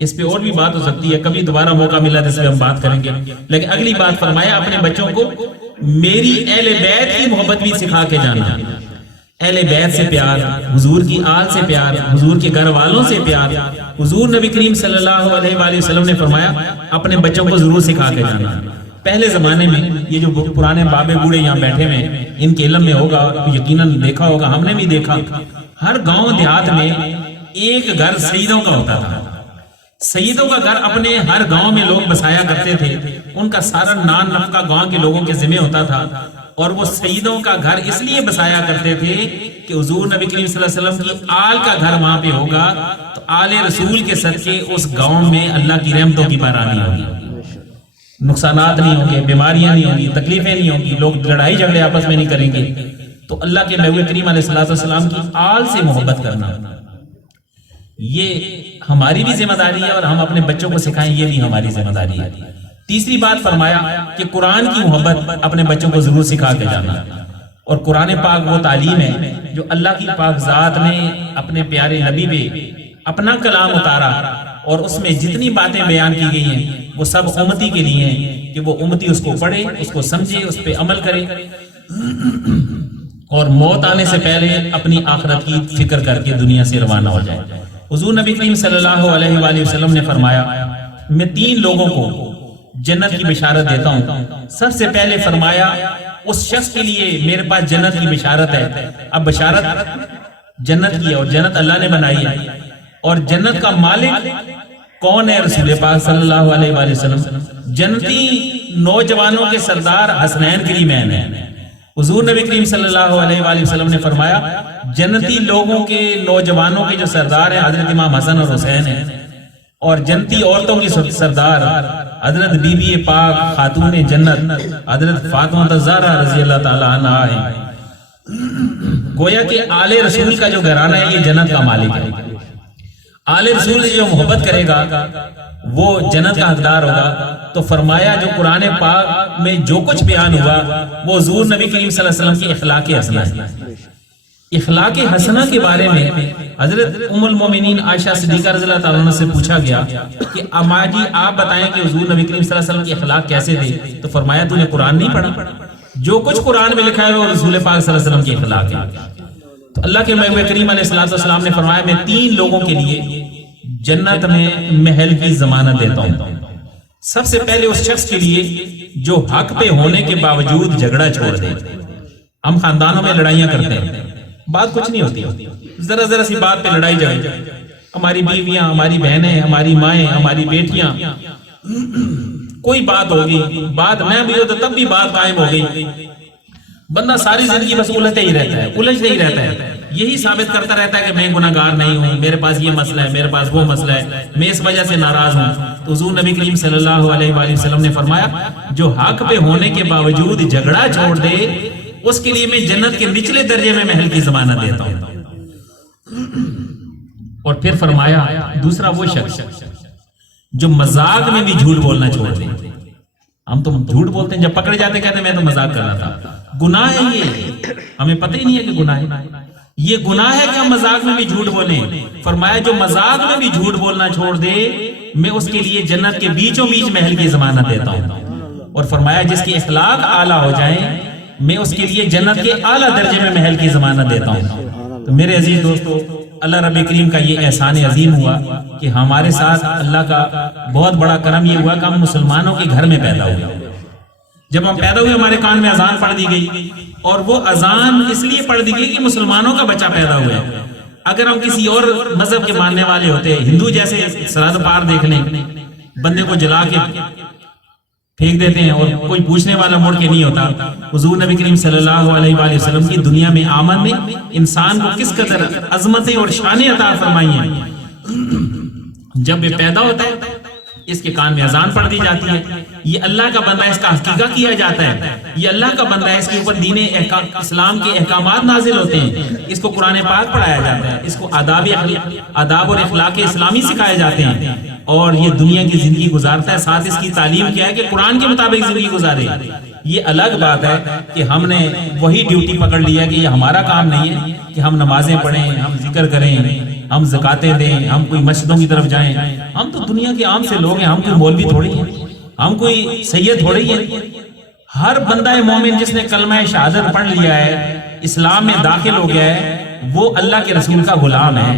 اس پہ اور بھی بات ہو سکتی ہے، کبھی دوبارہ موقع ملا جس پہ ہم بات کریں گے، لیکن اگلی بات فرمایا اپنے بچوں کو میری اہل بیت کی محبت بھی سکھا کے جانا۔ اہل بیت سے پیار، حضور کی آل سے پیار، حضور کے گھر والوں سے پیار۔ حضور نبی کریم صلی اللہ علیہ وآلہ وسلم نے فرمایا اپنے بچوں کو ضرور سکھا کے جانا۔ پہلے زمانے میں یہ جو پرانے بابے بوڑھے یہاں بیٹھے ہیں ان کے علم میں ہوگا، یقیناً دیکھا ہوگا، ہم نے بھی دیکھا، ہر گاؤں دیہات میں ایک گھر سیدوں کا ہوتا تھا۔ سیدوں کا گھر اپنے ہر گاؤں میں لوگ بسایا کرتے تھے، ان کا سارا نان نفقہ گاؤں کے لوگوں کے ذمہ ہوتا تھا، اور وہ سیدوں کا گھر اس لیے بسایا کرتے تھے کہ حضور نبی کریم صلی اللہ علیہ وسلم کی آل کا گھر وہاں پہ ہوگا تو آل رسول کے صدقے اس گاؤں میں اللہ کی رحمتوں کی بارانی ہوگی، نقصانات نہیں ہوں گے، بیماریاں نہیں ہوں گی، تکلیفیں نہیں ہوں گی، لوگ لڑائی جھگڑے آپس میں نہیں کریں گے۔ تو اللہ کے محبوب کریم علیہ السلام کی آل سے محبت کرنا یہ ہماری بھی ذمہ داری ہے، اور ہم اپنے بچوں کو سکھائیں یہ بھی ہماری ذمہ داری ہے۔ تیسری بات فرمایا کہ قرآن کی محبت اپنے بچوں کو ضرور سکھا کے جانا، اور قرآن پاک وہ تعلیم ہے جو اللہ کی پاک ذات نے اپنے پیارے نبی پہ اپنا کلام اتارا، اور اس میں جتنی باتیں بیان کی گئی ہیں وہ سب امتی کے لیے ہیں کہ وہ امتی اس کو پڑھے، اس کو سمجھے، اس پہ عمل کرے، اور موت آنے سے پہلے اپنی آخرت کی فکر کر کے دنیا سے روانہ ہو جائے۔ حضور نبی کریم صلی اللہ علیہ وآلہ وسلم نے فرمایا میں 3 لوگوں کو جنت کی بشارت دیتا ہوں۔ سب سے پہلے فرمایا اس شخص کے لیے میرے پاس جنت کی بشارت ہے۔ اب بشارت جنت کی ہے، اور جنت اللہ نے بنائی ہے، اور جنت کا مالک کون ہے؟ رسول پاک صلی اللہ علیہ وآلہ وسلم۔ جنتی نوجوانوں کے سردار حسنین کریمین ہیں۔ حضور نبی کریم صلی اللہ علیہ وآلہ وسلم نے فرمایا جنتی لوگوں کے نوجوانوں کے جو سردار ہیں حضرت امام حسن اور حسین ہیں، اور جنتی عورتوں کی سردار حضرت بی بی پاک خاتون جنت حضرت فاطمہ الزہرا رضی اللہ تعالی عنہ ہے۔ گویا کہ آل رسول کا جو گھرانہ ہے یہ جنت کا مالک ہے۔ آل رسول سے جو محبت کرے گا وہ جنت کا حقدار ہوگا۔ تو فرمایا جو قرآن پاک میں جو کچھ بیان ہوا وہ حضور نبی کریم صلی اللہ علیہ وسلم کی اخلاق حسنہ ہے۔ اخلاق حسنہ کے بارے میں حضرت ام المومنین عائشہ صدیقہ رضی اللہ تعالیٰ عنہ سے پوچھا گیا کہ اما جی آپ بتائیں کہ حضور نبی کریم صلی اللہ علیہ وسلم کی اخلاق کیسے تھے؟ تو فرمایا تو نے قرآن نہیں پڑھا؟ جو کچھ قرآن میں لکھا ہے وہ رسول پاک صلی اللہ علیہ وسلم کی اخلاق ہے۔ تو اللہ کے محبوب کریم علیہ السلام نے فرمایا میں 3 لوگوں کے لیے جنت میں محل کی ضمانت دیتا ہوں۔ سب سے پہلے اس شخص کے لیے جو حق پہ ہونے کے باوجود جھگڑا چھوڑ دے۔ ہم خاندانوں میں لڑائیاں کرتے ہیں، بات کچھ نہیں ہوتی، ذرا سی بات پہ لڑائی جھگڑے، ہماری بیویاں، ہماری بہنیں، ہماری مائیں، ہماری بیٹیاں، کوئی بات ہوگی، بات میں بھی ہو تو تب بھی بات قائم ہو گئی، بندہ ساری زندگی بس الجھتے ہی رہتا ہے، یہی ثابت کرتا رہتا ہے کہ میں گناہگار نہیں ہوں، میرے پاس یہ مسئلہ ہے، میرے پاس وہ مسئلہ ہے، میں اس وجہ سے ناراض ہوں۔ تو حضور نبی کریم صلی اللہ علیہ وآلہ وسلم نے فرمایا جو حق پہ ہونے کے باوجود جھگڑا چھوڑ دے اس کے لیے میں جنت کے نچلے درجے میں محل کی ضمانت دیتا ہوں۔ اور پھر فرمایا دوسرا وہ شخص جو مذاق میں بھی جھوٹ بولنا چھوڑ دے۔ ہم تو جھوٹ بولتے ہیں، جب پکڑے جاتے کہتے ہیں میں تو مذاق کر رہا تھا، گناہ ہے یہ، ہمیں پتہ ہی نہیں ہے کہ گناہ ہے، یہ گناہ ہے کہ ہم مذاق میں بھی جھوٹ بولیں۔ فرمایا جو مذاق میں بھی جھوٹ بولنا چھوڑ دے میں اس کے لیے جنت کے بیچوں بیچ محل کی ضمانت دیتا ہوں۔ اور فرمایا جس کی اخلاق اعلیٰ ہو جائیں میں اس کے لیے جنت کے اعلیٰ درجے میں محل کی ضمانت دیتا ہوں۔ تو میرے عزیز دوستو، اللہ رب کریم کا یہ احسان عظیم ہوا کہ ہمارے ساتھ اللہ کا بہت بڑا کرم یہ ہوا کہ ہم مسلمانوں کے گھر میں پیدا ہوئے۔ جب ہم پیدا ہوئے ہمارے کان میں اذان پڑھ دی گئی، اور وہ اذان اس لیے پڑھ دی گئی کہ مسلمانوں کا بچہ پیدا ہوا ہے۔ اگر ہم کسی اور مذہب کے ماننے والے ہوتے، ہندو جیسے سرحد پار دیکھ لیں، بندے کو جلا کے پھینک دیتے ہیں اور کوئی پوچھنے والا مڑ کے نہیں ہوتا۔ حضور نبی کریم صلی اللہ علیہ وآلہ وسلم کی دنیا میں آمد میں انسان کو کس قدر عظمتیں اور شانیں عطا فرمائی ہیں۔ جب یہ پیدا ہوتا ہے اس کے کان میں اذان پڑھ دی جاتی ہے، یہ اللہ کا بندہ ہے، اس کا حقیقہ کیا جاتا ہے، یہ اللہ کا بندہ ہے، اس کے اوپر دین اسلام کے احکامات نازل ہوتے ہیں، اس کو قرآن پاک پڑھایا جاتا ہے، اس کو آداب اور اخلاق اسلامی سکھائے جاتے ہیں، اور یہ دنیا کی زندگی گزارتا ہے۔ ساتھ اس کی تعلیم کیا ہے کہ قرآن کے مطابق زندگی گزارے۔ یہ الگ بات ہے کہ ہم نے وہی ڈیوٹی پکڑ لیا کہ یہ ہمارا کام نہیں ہے کہ ہم نمازیں پڑھیں، ہم ذکر کریں، ہم زکاتیں دیں، ہم کوئی مسجدوں کی طرف جائیں۔ ہم تو دنیا کے عام سے لوگ ہیں، ہم کوئی مولوی تھوڑی ہیں، ہم کوئی سید تھوڑی ہیں۔ ہر بندہ مومن جس نے کلمہ شہادت پڑھ لیا ہے، اسلام میں داخل ہو گیا ہے، وہ اللہ کے رسول کا غلام ہے۔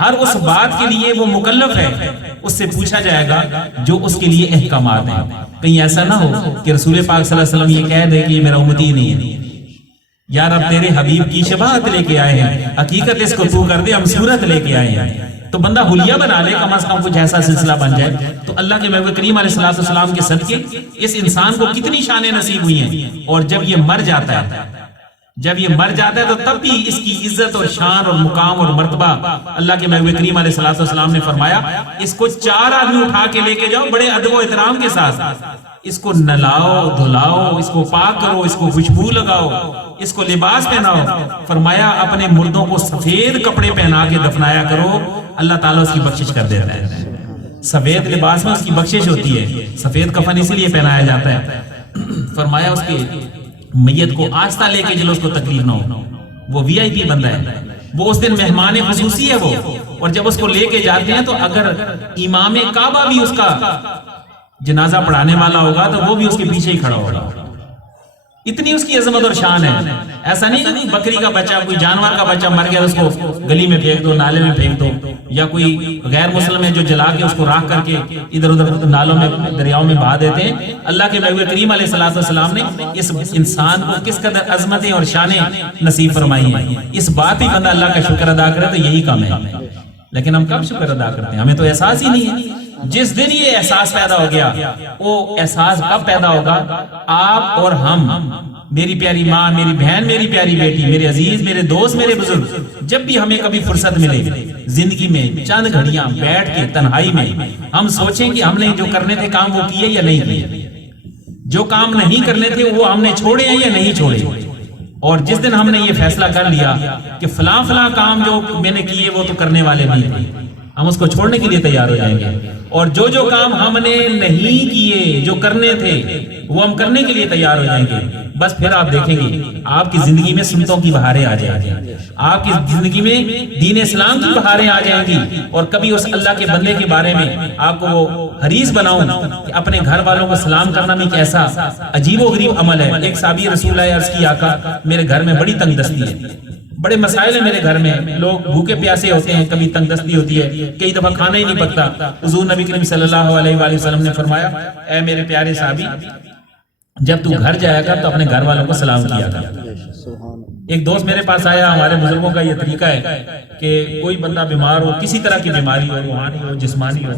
ہر اس بات کے لیے وہ مکلف ہے، اس سے پوچھا جائے گا جو اس کے لیے احکامات ہیں۔ کہیں ایسا نہ ہو کہ رسول پاک صلی اللہ علیہ وسلم یہ کہہ دے کہ یہ میرا امتی نہیں ہے، یا رب تیرے حبیب کی شفاعت لے کے آئے ہیں، حقیقت اس کو تو کر دے، ہم صورت لے کے آئے ہیں۔ تو بندہ حلیہ بنا لے، کم از کم کچھ ایسا سلسلہ بن جائے۔ تو اللہ کے محبوب کریم علیہ السلام کے صدقے اس انسان کو کتنی شانیں نصیب ہوئی ہیں۔ اور جب یہ مر جاتا ہے تو تب بھی اس کی عزت اور شان اور مقام اور مرتبہ اللہ کے محبوب کریم علیہ السلام نے فرمایا اس کو 4 آدمی اٹھا کے لے کے جاؤ بڑے ادب و احترام کے ساتھ، اس کو نلاؤ دھلاؤ، اس کو پاک کرو، اس کو خوشبو لگاؤ، اس کو لباس پہناؤ۔ فرمایا اپنے مردوں کو سفید کپڑے پہنا کے دفنایا کرو، اللہ تعالیٰ اس کی بخشش کر دیتا ہے۔ سفید لباس میں اس کی بخشش ہوتی ہے، سفید کفن اسی لیے پہنایا جاتا ہے۔ فرمایا اس کے میت کو آستہ لے کے چلو، اس کو تکلیف نہ ہو، وہ وی آئی پی بندہ ہے، وہ اس دن مہمان خصوصی ہے وہ۔ اور جب اس کو لے کے جاتے ہیں تو اگر امام کعبہ بھی اس کا جنازہ پڑھانے والا ہوگا تو وہ بھی اس کے پیچھے ہی کھڑا ہوگا، اتنی اس کی عظمت اور شان ہے۔ ایسا نہیں کہ بکری کا بچہ، کوئی جانور کا بچہ مر گیا تو اس کو گلی میں پھینک دو، نالے میں پھینک دو، یا کوئی غیر مسلم ہے جو جلا کے اس کو راکھ کر کے ادھر ادھر نالوں میں دریاؤں میں بہا دیتے ہیں۔ اللہ کے محبوب کریم علیہ السلام نے اس انسان کو کس قدر عظمتیں اور شانیں نصیب فرمائی ہیں۔ اس بات ہی بندہ اللہ کا شکر ادا کرے تو یہی کام ہے، لیکن ہم کب شکر ادا کرتے ہیں؟ ہمیں تو احساس ہی نہیں ہے۔ جس دن یہ احساس پیدا ہو گیا، وہ احساس کب پیدا ہوگا؟ آپ اور ہم، میری پیاری ماں، میری بہن، میری پیاری بیٹی، میرے عزیز، میرے دوست، میرے بزرگ، جب بھی ہمیں کبھی فرصت ملے زندگی میں چند گھڑیاں بیٹھ کے تنہائی میں ہم سوچیں کہ ہم نے جو کرنے تھے کام وہ کیے یا نہیں کیے، جو کام نہیں کرنے تھے وہ ہم نے چھوڑے ہیں یا نہیں چھوڑے، اور جس دن ہم نے یہ فیصلہ کر لیا کہ فلاں فلاں کام جو میں نے کیے وہ تو کرنے والے نہیں تھے، ہم اس کو چھوڑنے کے لیے تیار ہو جائیں گے، اور جو جو کام ہم نے نہیں کیے جو کرنے تھے وہ ہم کرنے کے لیے تیار ہو جائیں گے، بس پھر آپ دیکھیں گے آپ کی زندگی میں سنتوں کی بہاریں آ جائیں گی، آپ کی زندگی میں دین اسلام کی بہاریں آ جائیں گی، اور کبھی اس اللہ کے بندے کے بارے میں آپ کو وہ حریص بناؤں کہ اپنے گھر والوں کو سلام کرنا بھی کیسا عجیب و غریب عمل ہے۔ ایک صحابی رسول اللہ عرض کی آقا میرے گھر میں بڑی تنگ دستی ہے، بڑے مسائل ہیں میرے گھر میں، لوگ بھوکے پیاسے ہوتے ہیں، کبھی تنگ دستی ہوتی ہے، کئی دفعہ کھانا ہی نہیں پکتا۔ حضور نبی کریم صلی اللہ علیہ وآلہ وسلم نے فرمایا اے میرے پیارے صحابی جب تو گھر جایا کر تو اپنے گھر والوں کو سلام کیا کر۔ ایک دوست میرے پاس آیا، ہمارے بزرگوں کا یہ طریقہ ہے کہ کوئی بندہ بیمار ہو، کسی طرح کی بیماری ہو، روحانی ہو جسمانی ہو،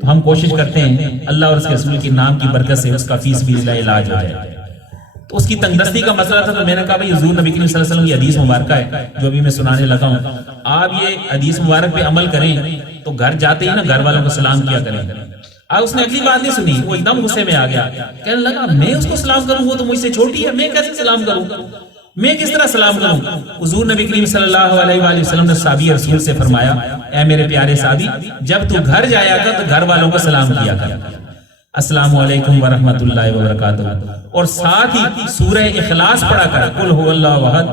تو ہم کوشش کرتے ہیں اللہ اور اس کے رسول کے نام کی برکت سے اس کا فی سبیل اللہ علاج ہو جائے۔ تو اس کی تنگ دستی کا مسئلہ تھا، تو میں نے کہا بھائی حضور نبی کریم صلی اللہ علیہ وسلم کی حدیث مبارکہ ہے جو ابھی میں سنانے لگا ہوں، آپ یہ حدیث مبارک پہ عمل کریں تو گھر جاتے ہی نا گھر والوں کو سلام کیا کریں۔ اس نے اگلی بات نہیں سنی، وہ ایک دم غصے میں آ گیا، کہنے لگا میں اس کو سلام کروں، وہ تو مجھ سے چھوٹی ہے، میں کیسے سلام کروں، میں کس طرح سلام کروں؟ حضور نبی کریم صلی اللہ علیہ وآلہ وسلم نے صحابی رسول سے فرمایا اے میرے پیارے صحابی جب تو گھر جایا کر تو گھر والوں کو سلام کیا کر، السلام علیکم ورحمۃ اللہ وبرکاتہ، اور ساتھ ہی سورہ اخلاص پڑھا کر قل هو اللہ احد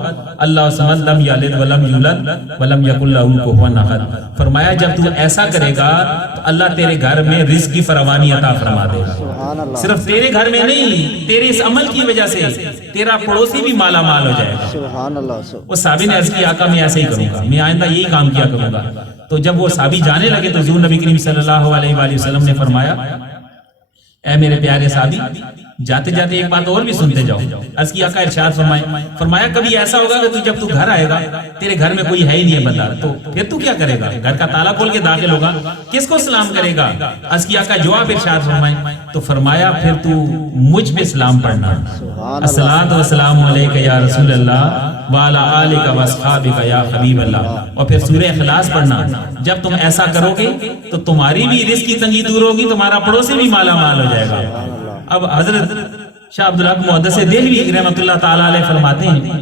اللہ صمد لم یلد ولم یولد ولم یکن لہ کفوا احد۔ فرمایا جب تو ایسا کرے گا تو اللہ تیرے گھر میں رزق کی فراوانی عطا فرما دے گا، صرف تیرے گھر میں نہیں، تیرے اس عمل کی وجہ سے تیرا پڑوسی بھی مالا مال ہو جائے گا۔ سبحان اللہ۔ وہ صحابی نے عرض کیا آقا میں ایسے ہی کروں گا، میں آئندہ یہی کام کیا کروں گا۔ تو جب وہ صحابی جانے لگے تو حضور نبی کریم صلی اللہ علیہ وآلہ وسلم نے فرمایا اے میرے پیارے صحابی جاتے جاتے ایک بات اور بھی سنتے جاؤ۔ عرض کی آقا ارشاد فرمایا کبھی ایسا ہوگا کہ جب تو گھر آئے گا تیرے گھر میں کوئی ہے ہی نہیں ہے بندہ، تو پھر تو کیا کرے گا؟ گھر کا تالا کھول کے داخل ہوگا، کس کو سلام کرے گا؟ عرض کی آقا جواب ارشاد فرمائے تو فرمایا پھر تو مجھ پہ سلام پڑھنا، الصلاۃ والسلام علیک یا رسول اللہ وعلی آلک واصحابک یا حبیب اللہ، اور پھر سورہ اخلاص پڑھنا۔ جب تم ایسا کرو گے تو تمہاری بھی رزق کی تنگی دور ہوگی، تمہارا پڑوسی بھی مالا مال ہو جائے گا۔ اب حضرت شاہ عبدالحق محدث دہلوی رحمۃ اللہ تعالیٰ علیہ فرماتے ہیں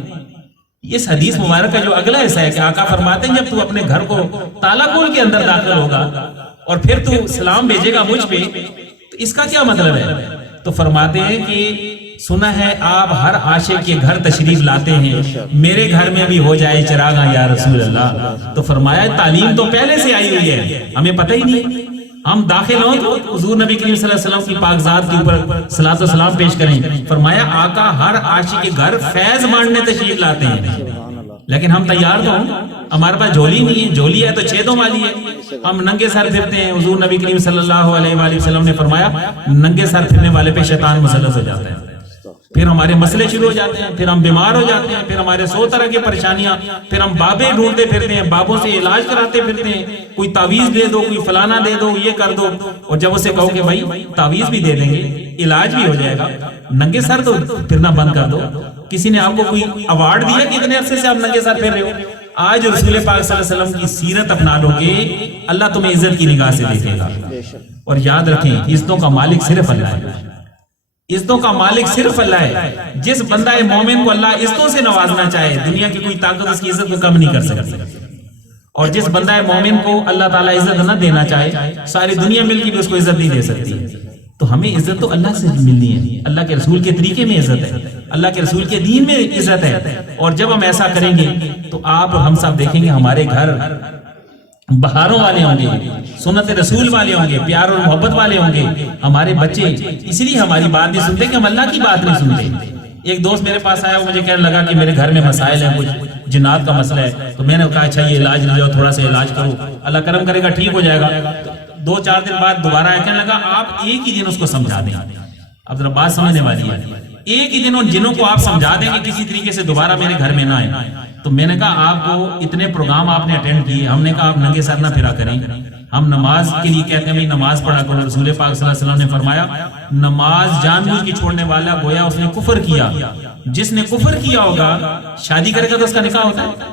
اس حدیث مبارک کا جو اگلا حصہ ہے کہ آقا فرماتے ہیں جب تو اپنے گھر کو تالا کھول کے اندر داخل ہوگا اور پھر تو سلام بھیجے گا مجھ پہ، تو اس کا کیا مطلب ہے؟ تو فرماتے ہیں کہ سنا ہے آپ ہر عاشق کے گھر تشریف لاتے ہیں، میرے گھر میں بھی ہو جائے چراغاں یا رسول اللہ۔ تو فرمایا تعلیم تو پہلے سے آئی ہوئی ہے، ہمیں پتہ ہی نہیں، ہم داخل ہوں تو حضور نبی کریم صلی اللہ علیہ وسلم کی پاک ذات کے اوپر صلاۃ و سلام پیش کریں۔ فرمایا آقا ہر عاشق کے گھر فیض مانگنے تشریف لاتے ہیں، لیکن ہم تیار تو ہوں، ہمارے پاس جھولی نہیں ہے، جھولی ہے تو چھیدوں والی ہے، ہم ننگے سر پھرتے ہیں۔ حضور نبی کریم صلی اللہ علیہ وآلہ وسلم نے فرمایا ننگے سر پھرنے والے پہ شیطان مسلط ہو جاتا ہے، پھر ہمارے مسئلے شروع ہو جاتے ہیں، پھر ہم بیمار ہو جاتے ہیں، پھر ہمارے 100 طرح کی پریشانیاں، پھر ہم بابے ڈھونڈتے پھرتے ہیں، بابوں سے علاج کراتے پھرتے ہیں، کوئی تعویذ دے دو، کوئی فلانا دے دو، یہ کر دو، اور جب اسے کہو کہ بھائی تعویذ بھی دے دیں گے علاج بھی ہو جائے گا، ننگے سر تو پھرنا بند کر دو۔ کسی نے آپ کو کوئی ایوارڈ دیا کہ اتنے عرصے سے آپ ننگے سر پھر رہے ہو؟ آج رسول پاک صلی اللہ علیہ وسلم کی سیرت اپنا لو گے اللہ تمہیں عزت کی نگاہ سے دیکھے گا۔ اور یاد رکھیں عزتوں کا مالک صرف اللہ ہے، عزتوں کا مالک صرف اللہ ہے۔ جس بندہ مومن کو اللہ عزتوں سے نوازنا چاہے دنیا کی کوئی طاقت اس کی عزت کو کم نہیں کر سکتی، اور جس بندہ مومن کو اللہ تعالیٰ عزت نہ دینا چاہے ساری دنیا مل کے بھی اس کو عزت نہیں دے سکتی۔ تو ہمیں عزت تو اللہ سے ملنی ہے، اللہ کے رسول کے طریقے میں عزت ہے، اللہ کے رسول کے دین میں عزت ہے، اور جب ہم ایسا کریں گے تو آپ ہم سب دیکھیں گے ہمارے گھر بہاروں والے ہوں گے، سنت رسول والے ہوں گے، پیار اور محبت والے ہوں گے، ہمارے بچے اس لیے ہماری بات نہیں سنتے کہ ہم اللہ کی بات نہیں سنتے۔ ایک دوست میرے پاس آیا، وہ مجھے کہنے لگا کہ میرے گھر میں مسائل ہیں، کچھ جنات کا مسئلہ ہے، تو میں نے کہا اچھا یہ علاج لے جاؤ، تھوڑا سا علاج کرو، اللہ کرم کرے گا ٹھیک ہو جائے گا۔ 2-4 دن بعد دوبارہ آیا، کہنے لگا آپ ایک ہی دن اس کو سمجھا دیں۔ اب ذرا بات سمجھنے والی ہے، ایک ہی دن ان جنوں کو آپ سمجھا دیں کہ کسی طریقے سے دوبارہ میرے گھر میں نہ آئے۔ تو میں نے کہا آپ کو اتنے پروگرام آپ نے اٹینڈ کیے، ہم نے کہا آپ ننگے سر نہ پھرا کریں، ہم نماز کے لیے کہتے ہیں نماز پڑھا کرو۔ رسول پاک صلی اللہ علیہ وسلم نے فرمایا نماز جان بوجھ کے چھوڑنے والا گویا اس نے کفر کیا، جس نے کفر کیا ہوگا شادی کرے گا تو اس کا نکاح ہوتا ہے،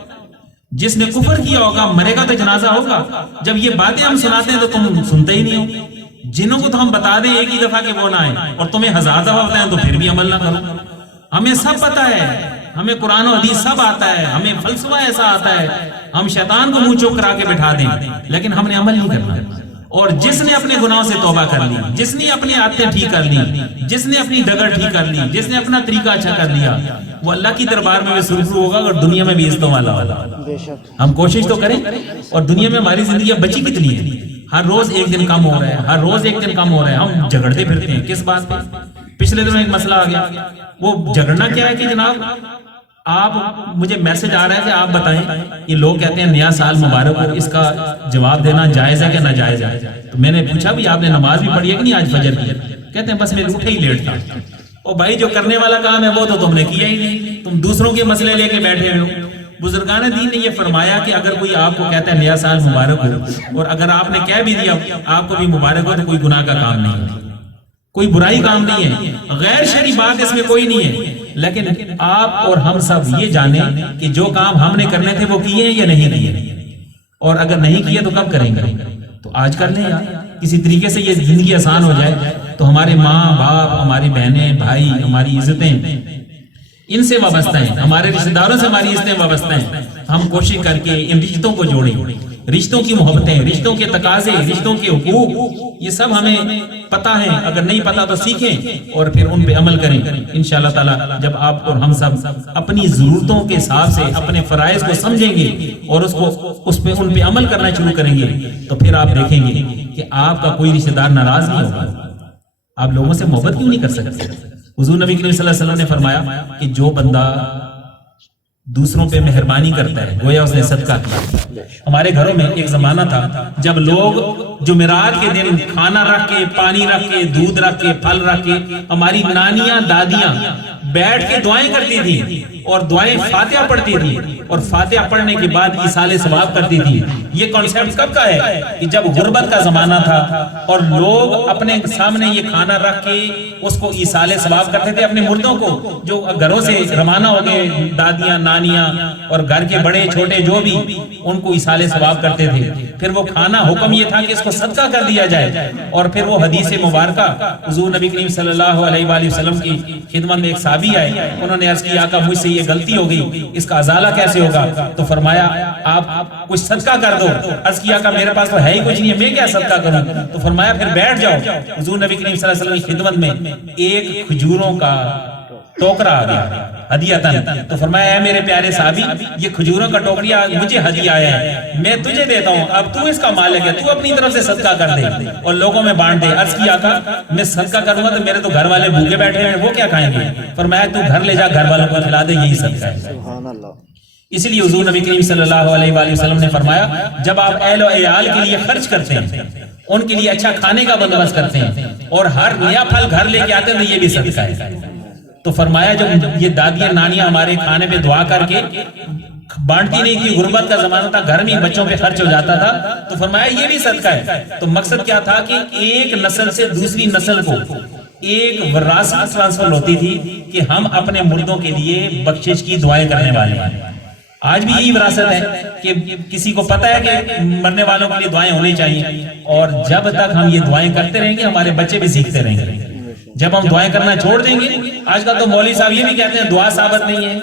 جس نے کفر کیا ہوگا مرے گا تو جنازہ ہوگا. جب یہ باتیں ہم سناتے ہیں تو تم سنتے ہی نہیں ہو. جنوں کو تو ہم بتا دیں ایک ہی دفعہ کہ وہ نہ آئے اور تمہیں 1000 دفعہ بتائیں تو پھر بھی عمل نہ کرو. ہمیں سب پتا ہے, ہمیں قرآن و حدیث سب آتا ہے, ہمیں فلسفہ ایسا آتا ہے, ہم شیطان کو منہ چوک کرا کے بٹھا دیں, لیکن ہم نے عمل نہیں کرنا. اور جس نے اپنے گناہوں سے توبہ کر لی, جس نے اپنی عادتیں ٹھیک کر لی, جس نے اپنی ڈگر ٹھیک کر لی, جس نے اپنا طریقہ اچھا کر لیا, وہ اللہ کی دربار میں بھی سرخرو ہوگا اور دنیا میں بھی عزتوں والا ہوگا. ہم کوشش تو کریں. اور دنیا میں ہماری زندگی بچی کتنی ہے؟ ہر روز ایک دن کم ہو رہا ہے, ہر روز ایک دن کم ہو رہا ہے. ہم جھگڑتے پھرتے ہیں کس بات پہ؟ پچھلے دنوں ایک مسئلہ آ گیا. وہ جھگڑنا کیا ہے کہ جناب آپ, مجھے میسج آ رہا ہے کہ آپ بتائیں, یہ لوگ کہتے ہیں نیا سال مبارک ہو, اس کا جواب دینا جائز ہے کہ ناجائز ہے؟ تو میں نے پوچھا بھی آپ نے نماز بھی پڑھی ہے کہ نہیں آج فجر کی؟ کہتے ہیں بس میں اٹھے ہی لیٹ تھا. او بھائی, جو کرنے والا کام ہے وہ تو تم نے کیا ہی نہیں, تم دوسروں کے مسئلے لے کے بیٹھے ہوئے ہو. بزرگان دین نے یہ فرمایا کہ اگر کوئی آپ کو کہتا ہے نیا سال مبارک ہو, اور اگر آپ نے کہہ بھی دیا آپ کو بھی مبارک ہو, تو کوئی گناہ کا کام نہیں ہے, کوئی برائی کام نہیں ہے, غیر شرعی بات اس میں کوئی نہیں ہے. لیکن آپ اور ہم سب یہ جانیں کہ جو کام ہم نے کرنے تھے وہ کیے ہیں یا نہیں کیے, اور اگر نہیں کیے تو کب کریں گے؟ تو آج کر لیں یار, کسی طریقے سے یہ زندگی آسان ہو جائے تو ہمارے ماں باپ, ہماری بہنیں بھائی, ہماری عزتیں ان سے وابستہ ہیں, ہمارے رشتہ داروں سے ہماری عزتیں وابستہ ہیں. ہم کوشش کر کے ان رشتوں کو جوڑیں, رشتوں کی محبتیں, رشتوں کے تقاضے, رشتوں کے حقوق, یہ سب ہمیں پتہ ہے. اگر نہیں پتہ تو سیکھیں اور پھر ان پہ عمل کریں. انشاءاللہ تعالی جب آپ اور ہم سب اپنی ضرورتوں کے حساب سے اپنے فرائض کو سمجھیں گے اور اس پہ ان پہ عمل کرنا شروع کریں گے, تو پھر آپ دیکھیں گے کہ آپ کا کوئی رشتہ دار ناراض نہیں ہوگا. آپ لوگوں سے محبت کیوں نہیں کر سکتے؟ حضور نبی کریم صلی اللہ علیہ وسلم نے فرمایا کہ جو بندہ دوسروں پہ مہربانی کرتا ہے گویا اس نے صدقہ کیا. ہمارے گھروں میں ایک زمانہ تھا جب لوگ جمعرات کے دن کھانا رکھ کے, پانی رکھ کے, دودھ رکھ کے, پھل رکھ کے, ہماری نانیاں دادیاں بیٹھ کے دعائیں کرتی تھی اور دعائیں فاتحہ پڑھتی تھی, اور فاتحہ پڑھنے کے بعد ایصال ثواب کرتی تھی. یہ کانسیپٹ کب کا ہے؟ کہ جب غربت کا زمانہ تھا اور لوگ اپنے سامنے یہ کھانا رکھ کے اس کو ایصال ثواب کرتے تھے اپنے مردوں کو, جو گھروں سے روانہ ہو گئے, دادیاں نانیاں اور گھر کے بڑے چھوٹے جو بھی, ان کو ایصال ثواب کرتے تھے. پھر وہ کھانا حکم یہ تھا کہ اس کو صدقہ کر دیا جائے. اور پھر وہ حدیث مبارکہ حضور نبی کریم صلی اللہ علیہ وآلہ وسلم کی خدمت میں ایک صحابی آئے, انہوں نے عرض کیا آقا مجھ سے یہ غلطی ہو گئی, اس کا ازالہ کیسے ہوگا؟ تو فرمایا آپ کچھ صدقہ کر دو. عرض کیا آقا میرے پاس تو ہے ہی کچھ نہیں ہے, میں کیا صدقہ کروں؟ تو فرمایا پھر بیٹھ جاؤ. حضور نبی کریم صلی اللہ علیہ وسلم کی خدمت میں ایک کھجوروں کا ٹوکرا آ گیا ہدیتاً. تو فرمایا اے میرے پیارے صحابی, یہ کھجوروں کا ٹوکریا مجھے ہدیہ آیا ہے, میں تجھے دیتا ہوں, اب تو اس کا مالک ہے, تو اپنی طرف سے صدقہ کر دے اور لوگوں میں بانٹ دے. عرض کیا آقا میں صدقہ کروں گا تو میرے تو گھر والے بھوکے بیٹھے ہیں, وہ کیا کھائیں گے؟ فرمایا تو گھر لے جا, گھر والوں کو کھلا دے, یہی صدقہ ہے. سبحان اللہ. اسی لیے حضور نبی کریم صلی اللہ علیہ وآلہ وسلم نے فرمایا جب آپ اہل و عیال کے لیے خرچ کرتے ہیں, ان کے لیے اچھا کھانے کا بندوبست کرتے ہیں اور ہر نیا پھل گھر لے کے آتے ہیں تو یہ بھی صدقہ ہے. تو فرمایا جب یہ دادیاں نانیاں ہمارے کھانے پہ دعا کر کے بانٹتی نہیں تھی, غربت کا زمانہ تھا, گھر میں بچوں پہ خرچ ہو جاتا تھا, تو فرمایا یہ بھی صدقہ ہے. تو مقصد کیا تھا کہ ایک نسل سے دوسری نسل کو ایک وراثت ٹرانسفر ہوتی تھی کہ ہم اپنے مردوں کے لیے بخشش کی دعائیں کرنے والے ہیں. آج بھی یہی وراثت ہے کہ کسی کو پتہ ہے کہ مرنے والوں کے لیے دعائیں ہونی چاہیے, اور جب تک ہم یہ دعائیں کرتے رہیں گے ہمارے بچے بھی سیکھتے رہیں گے. جب ہم دعائیں کرنا چھوڑ دیں گے, آج کل تو مولوی صاحب یہ بھی کہتے ہیں دعا ثابت نہیں ہے,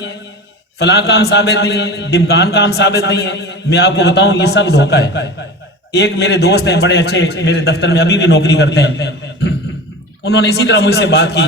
فلاں کام ثابت نہیں ہے, ڈمکان کام ثابت نہیں ہے. میں آپ کو بتاؤں یہ سب دھوکہ ہے. ایک میرے دوست ہیں بڑے اچھے, میرے دفتر میں ابھی بھی نوکری کرتے ہیں, انہوں نے اسی طرح مجھ سے بات کی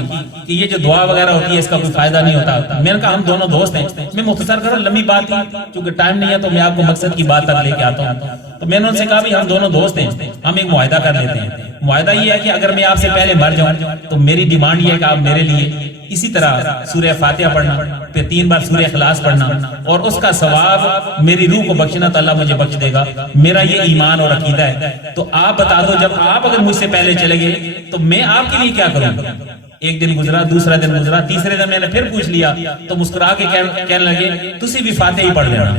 کہ یہ جو دعا وغیرہ ہوتی ہے اس کا کوئی فائدہ نہیں ہوتا. میں نے کہا ہم دونوں دوست ہیں, میں مختصر کروں, لمبی بات تھی چونکہ ٹائم نہیں ہے تو میں آپ کو مقصد کی بات تک لے کے آتا ہوں. تو میں نے ان سے کہا بھی ہم دونوں دوست ہیں, ہم ایک معاہدہ کر لیتے ہیں. معاہدہ یہ ہے کہ اگر میں آپ سے پہلے مر جاؤں تو میری ڈیمانڈ یہ ہے کہ آپ میرے لیے اسی طرح سورہ فاتحہ پڑھنا, پھر 3 بار سورہ اخلاص پڑھنا, اور اس کا ثواب میری روح کو بخشنا تو اللہ مجھے بخش دے گا. میرا یہ ایمان اور عقیدہ ہے. تو آپ بتا دو جب آپ اگر مجھ سے پہلے چلے گئے تو میں آپ کے لیے کیا کروں؟ ایک دن گزرا, دوسرا دن گزرا, تیسرے دن میں نے پھر پوچھ لیا تو مسکرا کے کہنے لگے تسی بھی فاتحہ ہی پڑھ لینا.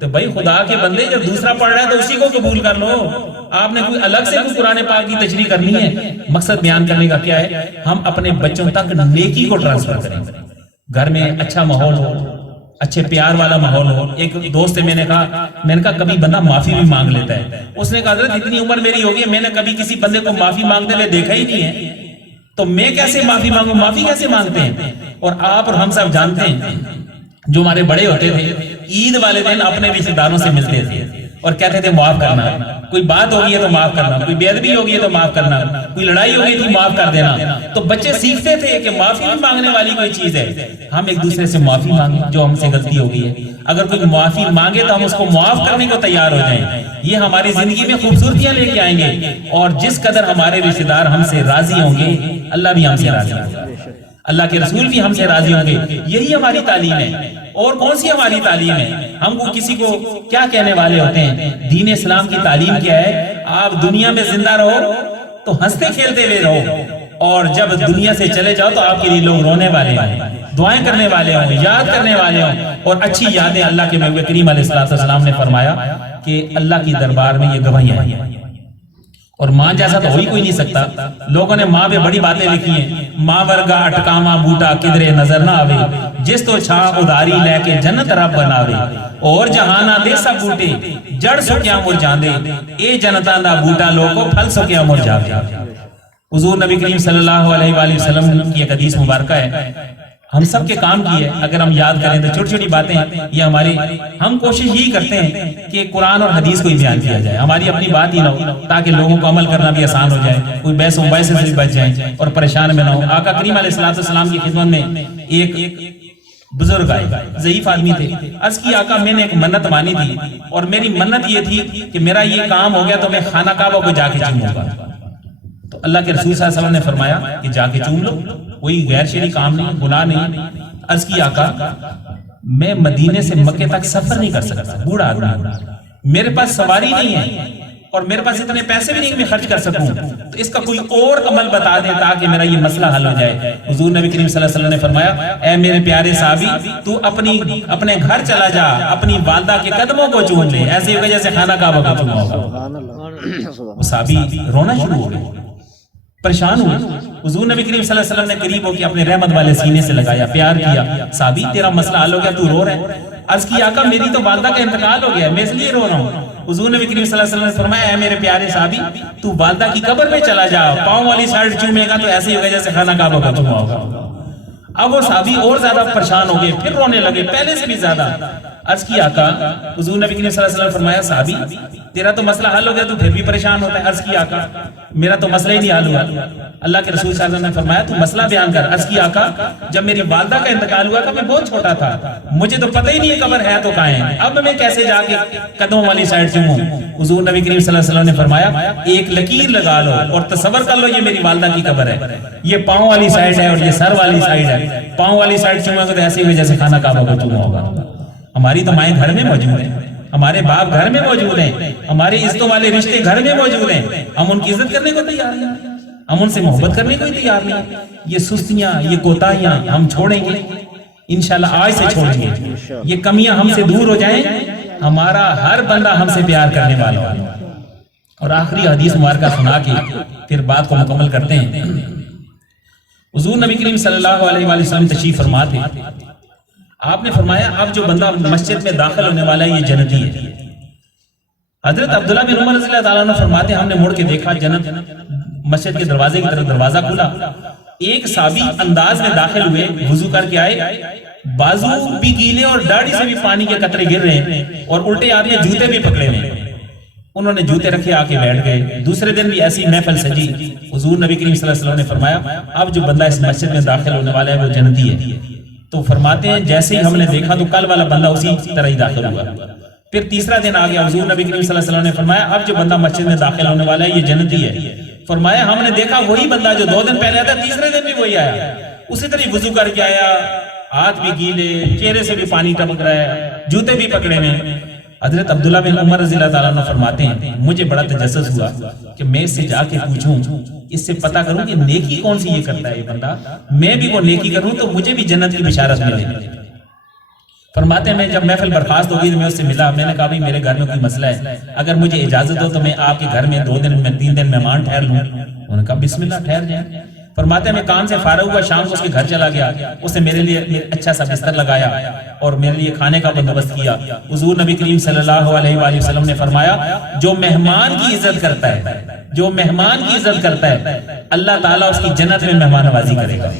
تو بھائی خدا کے بندے جب دوسرا پڑھ رہا ہے تو اسی کو قبول کر لو. آپ نے کوئی الگ سے کوئی قرآن پاک کی تشریح کرنی ہے؟ مقصد بیان کرنے کا کیا ہے, ہم اپنے بچوں تک نیکی کو ٹرانسفر کریں. گھر میں اچھا ماحول ہو, اچھے پیار والا ماحول ہو. ایک دوست سے میں نے کہا کبھی بندہ معافی بھی مانگ لیتا ہے. اس نے کہا حضرت اتنی عمر میری ہوگی میں نے کبھی کسی بندے کو معافی مانگتے ہوئے دیکھا ہی نہیں ہے, تو میں کیسے معافی مانگوں, معافی کیسے مانگتے ہیں. اور آپ اور ہم سب جانتے ہیں جو ہمارے بڑے ہوتے تھے عید والے دن اپنے رشتہ داروں سے ملتے تھے اور کہتے تھے معاف کرنا, کوئی بات ہوگی ہے تو معاف کرنا, کوئی بے ادبی ہوگی ہے تو معاف کرنا, کوئی لڑائی ہوگی تو معاف کر دینا. تو بچے سیکھتے تھے کہ معافی بھی مانگنے والی کوئی چیز ہے. ہم ایک دوسرے سے معافی مانگیں جو ہم سے غلطی ہو گئی ہے. اگر کوئی معافی مانگے تو ہم اس کو معاف کرنے کو تیار ہو جائیں. یہ ہماری زندگی میں خوبصورتیاں لے کے آئیں گے, اور جس قدر ہمارے رشتہ دار ہم سے راضی ہوں گے اللہ بھی ہم سے راضی ہوگا, اللہ کے رسول بھی ہم سے راضی ہوں گے. یہی ہماری تعلیم ہے. اور کون سی ہماری تعلیم ہے؟ ہم کو کسی کو کیا کہنے والے ہوتے ہیں؟ دین اسلام کی تعلیم کیا ہے؟ آپ دنیا میں زندہ رہو تو ہنستے کھیلتے ہوئے رہو, اور جب دنیا سے چلے جاؤ تو آپ کے لیے لوگ رونے والے ہیں, دعائیں کرنے والے ہوں, یاد کرنے والے ہوں. اور اچھی یادیں, اللہ کے محبوب کریم علیہ السلام نے فرمایا کہ اللہ کی دربار میں یہ گواہیاں ہیں, اور ماں جیسا تو ہوئی کوئی نہیں سکتا. لوگوں نے ماں پہ بڑی باتیں لکھی ہیں, ماں ورگا اٹکاما بوٹا کدرے نظر نہ آوے, جس تو چھا اداری لے کے جنت رب بناوے, اور جہانا دے سب بوٹے جڑ سکیا مر جاندے, اے جنتاں دا بوٹا لوگوں پھل سکیا مر جاوے. حضور نبی کریم صلی اللہ علیہ وآلہ وسلم کی ایک حدیث مبارکہ ہے, ہم سب کے کام کی ہے. اگر ہم یاد کریں تو چھوٹی چھوٹی باتیں یہ ہماری, ہم کوشش یہی کرتے ہیں کہ قرآن اور حدیث کو ہی بیان کیا جائے, ہماری اپنی بات ہی نہ ہو, تاکہ لوگوں کو عمل کرنا بھی آسان ہو جائے, کوئی بحث و مباحثے سے بچ جائیں اور پریشان میں نہ ہو. آقا کریم علیہ السلام کی خدمت میں ایک بزرگ آئے, ضعیف آدمی تھے. عرض کی آقا میں نے ایک منت مانی تھی, اور میری منت یہ تھی کہ میرا یہ کام ہو گیا تو میں خانہ کعبہ کو جا کے چوموں گا. تو اللہ کے رسول صلی اللہ علیہ وسلم نے فرمایا کہ جا کے چوم لو, کوئی غیر شرعی کام نہیں, گناہ نہیں. عرض کی آقا میں مدینے سے مکے تک سفر نہیں کر سکتا, بوڑھا آدمی, میرے پاس سواری نہیں ہے, اور میرے پاس اتنے پیسے بھی نہیں کہ میں خرچ کر سکوں, تو اس کا کوئی اور عمل بتا دے تاکہ میرا یہ مسئلہ حل ہو جائے. حضور نبی کریم صلی اللہ علیہ وسلم نے فرمایا اے میرے پیارے صحابی, تو اپنے گھر چلا جا, اپنی والدہ کے قدموں کو چوم لے, ایسے ہی وجہ سے خانہ کعبہ کو چوما ہوگا. وہ صحابی رونا شروع ہو گئے, پریشان ہوئے. حضور نبی کریم صلی اللہ علیہ وسلم نے قریب ہو کے اپنے رحمت والے سینے سے لگایا, پیار کیا, صحابی تیرا مسئلہ حل ہو گیا, تو رو رہا ہے. عرض کی آقا میری تو والدہ کا انتقال ہو گیا, میں اس لیے رو رہا ہوں. حضور نبی کریم صلی اللہ علیہ وسلم نے فرمایا اے میرے پیارے صحابی, تو والدہ کی قبر میں چلا جا, پاؤں والی سائیڈ چومے گا تو ایسے ہی ہوگا جیسے خانہ کعبہ کا چوما ہوگا. اب وہ صحابی اور زیادہ پریشان ہو گئے, پھر رونے لگے پہلے سے بھی زیادہ. عرض کی آقا, حضور نبی کریم صلی اللہ علیہ وسلم فرمایا صحابی تیرا تو مسئلہ حل ہو گیا, تو پھر بھی پریشان ہوتا ہے. عرض کی آقا میرا تو مسئلہ ہی نہیں حل ہوا. اللہ کے رسول صلی اللہ علیہ وسلم نے فرمایا تو مسئلہ بیان کر. عرض کی آقا جب میری والدہ کا انتقال ہوا تھا میں بہت چھوٹا تھا, مجھے تو پتہ ہی نہیں ہے قبر ہے تو کہاں ہے, اب میں کیسے جا کے قدموں والی سائیڈ چوموں. حضور نبی کریم صلی اللہ علیہ وسلم نے فرمایا ایک لکیر لگا لو اور تصور کر لو یہ میری والدہ کی قبر ہے, یہ پاؤں والی سائیڈ ہے اور یہ سر والی سائیڈ ہے. پاؤں والی سائیڈ چوموں گے تو ایسے ہی جیسے خانہ کعبہ کو چوما ہوگا. ہماری تو مائیں گھر میں موجود ہیں, ہمارے باپ گھر میں موجود ہیں, ہمارے عزتوں والے رشتے گھر میں موجود ہیں, ہم ان کی عزت کرنے کو تیار نہیں, ہم ان سے محبت کرنے کو تیار نہیں. یہ سستیاں, یہ کوتاہیاں ہم چھوڑیں گے انشاءاللہ, آج سے چھوڑیں گے. یہ کمیاں ہم سے دور ہو جائیں, ہمارا ہر بندہ ہم سے پیار کرنے والا ہو. اور آخری حدیث مبارکہ سنا کے پھر بات کو مکمل کرتے ہیں. حضور نبی کریم صلی اللہ علیہ وآلہ وسلم تشریف فرما تھے. آپ نے فرمایا اب جو بندہ مسجد میں داخل ہونے والا ہے یہ جنتی ہے. حضرت عبداللہ بن عمر رضی اللہ تعالیٰ عنہ فرماتے ہیں ہم نے مڑ کے دیکھا جنت مسجد کے دروازے کی طرف دروازہ کھلا, ایک صحابی انداز میں داخل ہوئے, وضو کر کے آئے, بازو بھی گیلے اور داڑھی سے بھی پانی کے قطرے گر رہے ہیں, اور الٹے آپ نے جوتے بھی پکڑے ہوئے. انہوں نے جوتے رکھے آ کے بیٹھ گئے. دوسرے دن بھی ایسی محفل سجی. حضور نبی کریم صلی اللہ علیہ وسلم نے فرمایا اب جو بندہ اس مسجد میں داخل ہونے والا ہے وہ جنتی ہے. تو فرماتے ہیں جیسے ہی ہم نے دیکھا تو کل والا بندہ اسی طرح ہی داخل ہوا. پھر تیسرا دن آ گیا, حضور نبی کریم صلی اللہ علیہ وسلم نے فرمایا اب جو بندہ مسجد میں داخل ہونے والا ہے یہ جنتی ہے. فرمایا ہم نے دیکھا وہی بندہ جو 2 دن پہلے آیا تھا, تیسرے دن بھی وہی آیا, اسی طرح وضو کر کے آیا, ہاتھ بھی گیلے, چہرے سے بھی پانی ٹپک رہا ہے, جوتے بھی پکڑے ہوئے. حضرت عبداللہ بن عمر رضی اللہ تعالیٰ عنہ فرماتے ہیں مجھے بڑا تجسس ہوا کہ میں اس سے جا کے پوچھوں, اس سے پتہ کروں کہ نیکی کون سی یہ کرتا ہے یہ بندہ, میں بھی وہ نیکی کروں تو مجھے بھی جنت کی بشارت ملے. فرماتے ہیں میں جب محفل برخاست ہوگی تو میں اس سے ملا, میں نے کہا بھائی میرے گھر میں کوئی مسئلہ ہے, اگر مجھے اجازت ہو تو میں آپ کے گھر میں 2 دن میں 3 دن مہمان ٹھہر لوں. انہوں نے کہا بسم اللہ ٹھہر جائیں. فرماتے ہیں میں کام سے فارغ ہوا، شام کو اس کے گھر چلا گیا، اس نے میرے لیے اچھا سا بستر لگایا اور میرے لیے کھانے کا بندوبست کیا۔ حضور نبی کریم صلی اللہ علیہ وآلہ وسلم نے فرمایا جو مہمان کی عزت کرتا ہے، جو مہمان کی عزت کرتا ہے اللہ تعالیٰ اس کی جنت میں مہمان نوازی کرے گا۔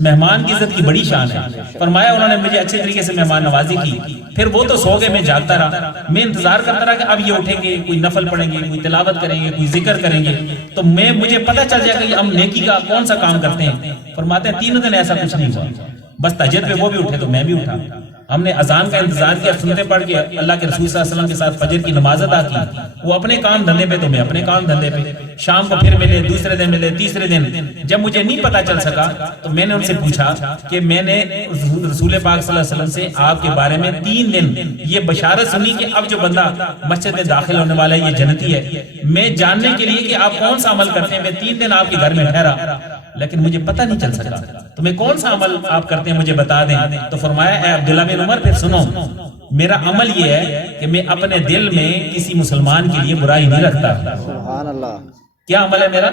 مہمان کی عزت کی بڑی شان ہے۔ فرمایا انہوں نے مجھے اچھے طریقے سے مہمان نوازی کی، پھر وہ تو سو گئے، میں جاگتا رہا، میں انتظار کرتا رہا کہ اب یہ اٹھیں گے، کوئی نفل پڑھیں گے، کوئی تلاوت کریں گے، کوئی ذکر کریں گے، تو مجھے پتہ چل جائے گا کہ ہم نیکی کا کون سا کام کرتے ہیں۔ فرماتے ہیں 3 دن ایسا کچھ نہیں ہوا، بس تہجد پہ وہ بھی اٹھے تو میں بھی اٹھا، ہم نے اذان کا انتظار کیا، سنتے پڑھ کے اللہ کے رسول صلی اللہ علیہ وسلم کے ساتھ فجر کی نماز ادا کی، وہ اپنے کام دھندے پہ تو میں اپنے کام دھندے پہ، شام کو پھر ملے، دوسرے دن ملے، تیسرے دن جب مجھے نہیں پتا چل سکا تو میں نے ان سے پوچھا کہ میں نے رسول پاک صلی اللہ علیہ وسلم سے آپ کے بارے میں 3 دن یہ بشارت سنی کہ اب جو بندہ مسجد میں داخل ہونے والا ہے یہ جنتی ہے، میں جاننے کے لیے کہ آپ کون سا عمل کرتے ہیں میں 3 دن آپ کے گھر میں ٹھہرا لیکن مجھے پتہ نہیں چل سکا، تمہیں کون سا عمل آپ کرتے ہیں مجھے بتا دیں۔ تو فرمایا اے عبداللہ بن عمر پھر سنو، میرا عمل یہ ہے کہ میں اپنے دل میں کسی مسلمان کے لیے برائی نہیں رکھتا۔ سبحان اللہ۔ کیا عمل ہے میرا؟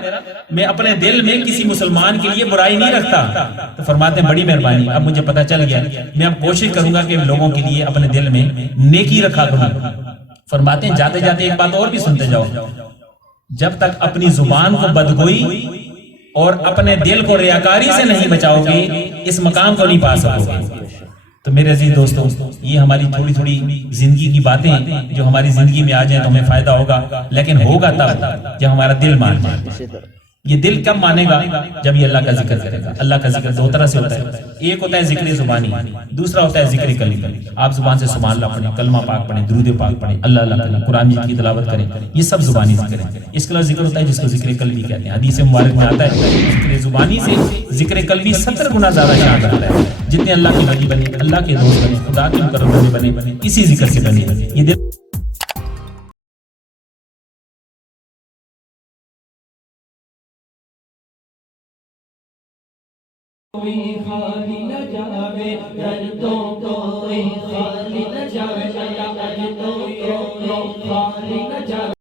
میں اپنے دل میں کسی مسلمان کے لیے برائی نہیں رکھتا۔ تو فرماتے ہیں بڑی مہربانی، اب مجھے پتہ چل گیا، میں اب کوشش کروں گا کہ لوگوں کے لیے اپنے دل میں نیکی رکھا کروں۔ فرماتے ہیں جاتے جاتے ایک بات اور بھی سنتے جاؤ، جب تک اپنی زبان کو بدگوئی اور اپنے دل کو ریاکاری سے نہیں بچاؤ گے اس مقام کو نہیں پا سکو گے۔ تو میرے عزیز دوستوں، یہ ہماری تھوڑی تھوڑی زندگی کی باتیں جو ہماری زندگی میں آ جائیں تو ہمیں فائدہ ہوگا، لیکن ہوگا تب جب ہمارا دل مان جائے۔ یہ دل کب مانے گا؟ جب یہ اللہ کا ذکر کرے گا۔ اللہ کا ذکر 2 طرح سے ہوتا ہے، ایک ہوتا ہے ذکر زبانی، دوسرا ہوتا ہے ذکر قلبی۔ آپ زبان سے سبحان اللہ پڑھیں، کلمہ پاک پڑھیں، درود پاک پڑھیں، اللہ اللہ کریں، قرآن مجید کی تلاوت کریں، یہ سب زبانی ذکر ہے۔ اس کے علاوہ ذکر ہوتا ہے جس کو ذکر قلبی کہتے ہیں، حدیث مبارک میں آتا ہے ذکر زبانی سے ذکر قلبی 70 گنا زیادہ شان رکھتا ہے۔ جتنے اللہ کے ولی بنے، اللہ کے دوست بنے، خدا کے مقرب بنے، اسی ذکر سے بنے۔ یہ دل کوئی خالی نہ جاوے دردوں کوئی خالی نہ جاوے دردوں کوئی خالی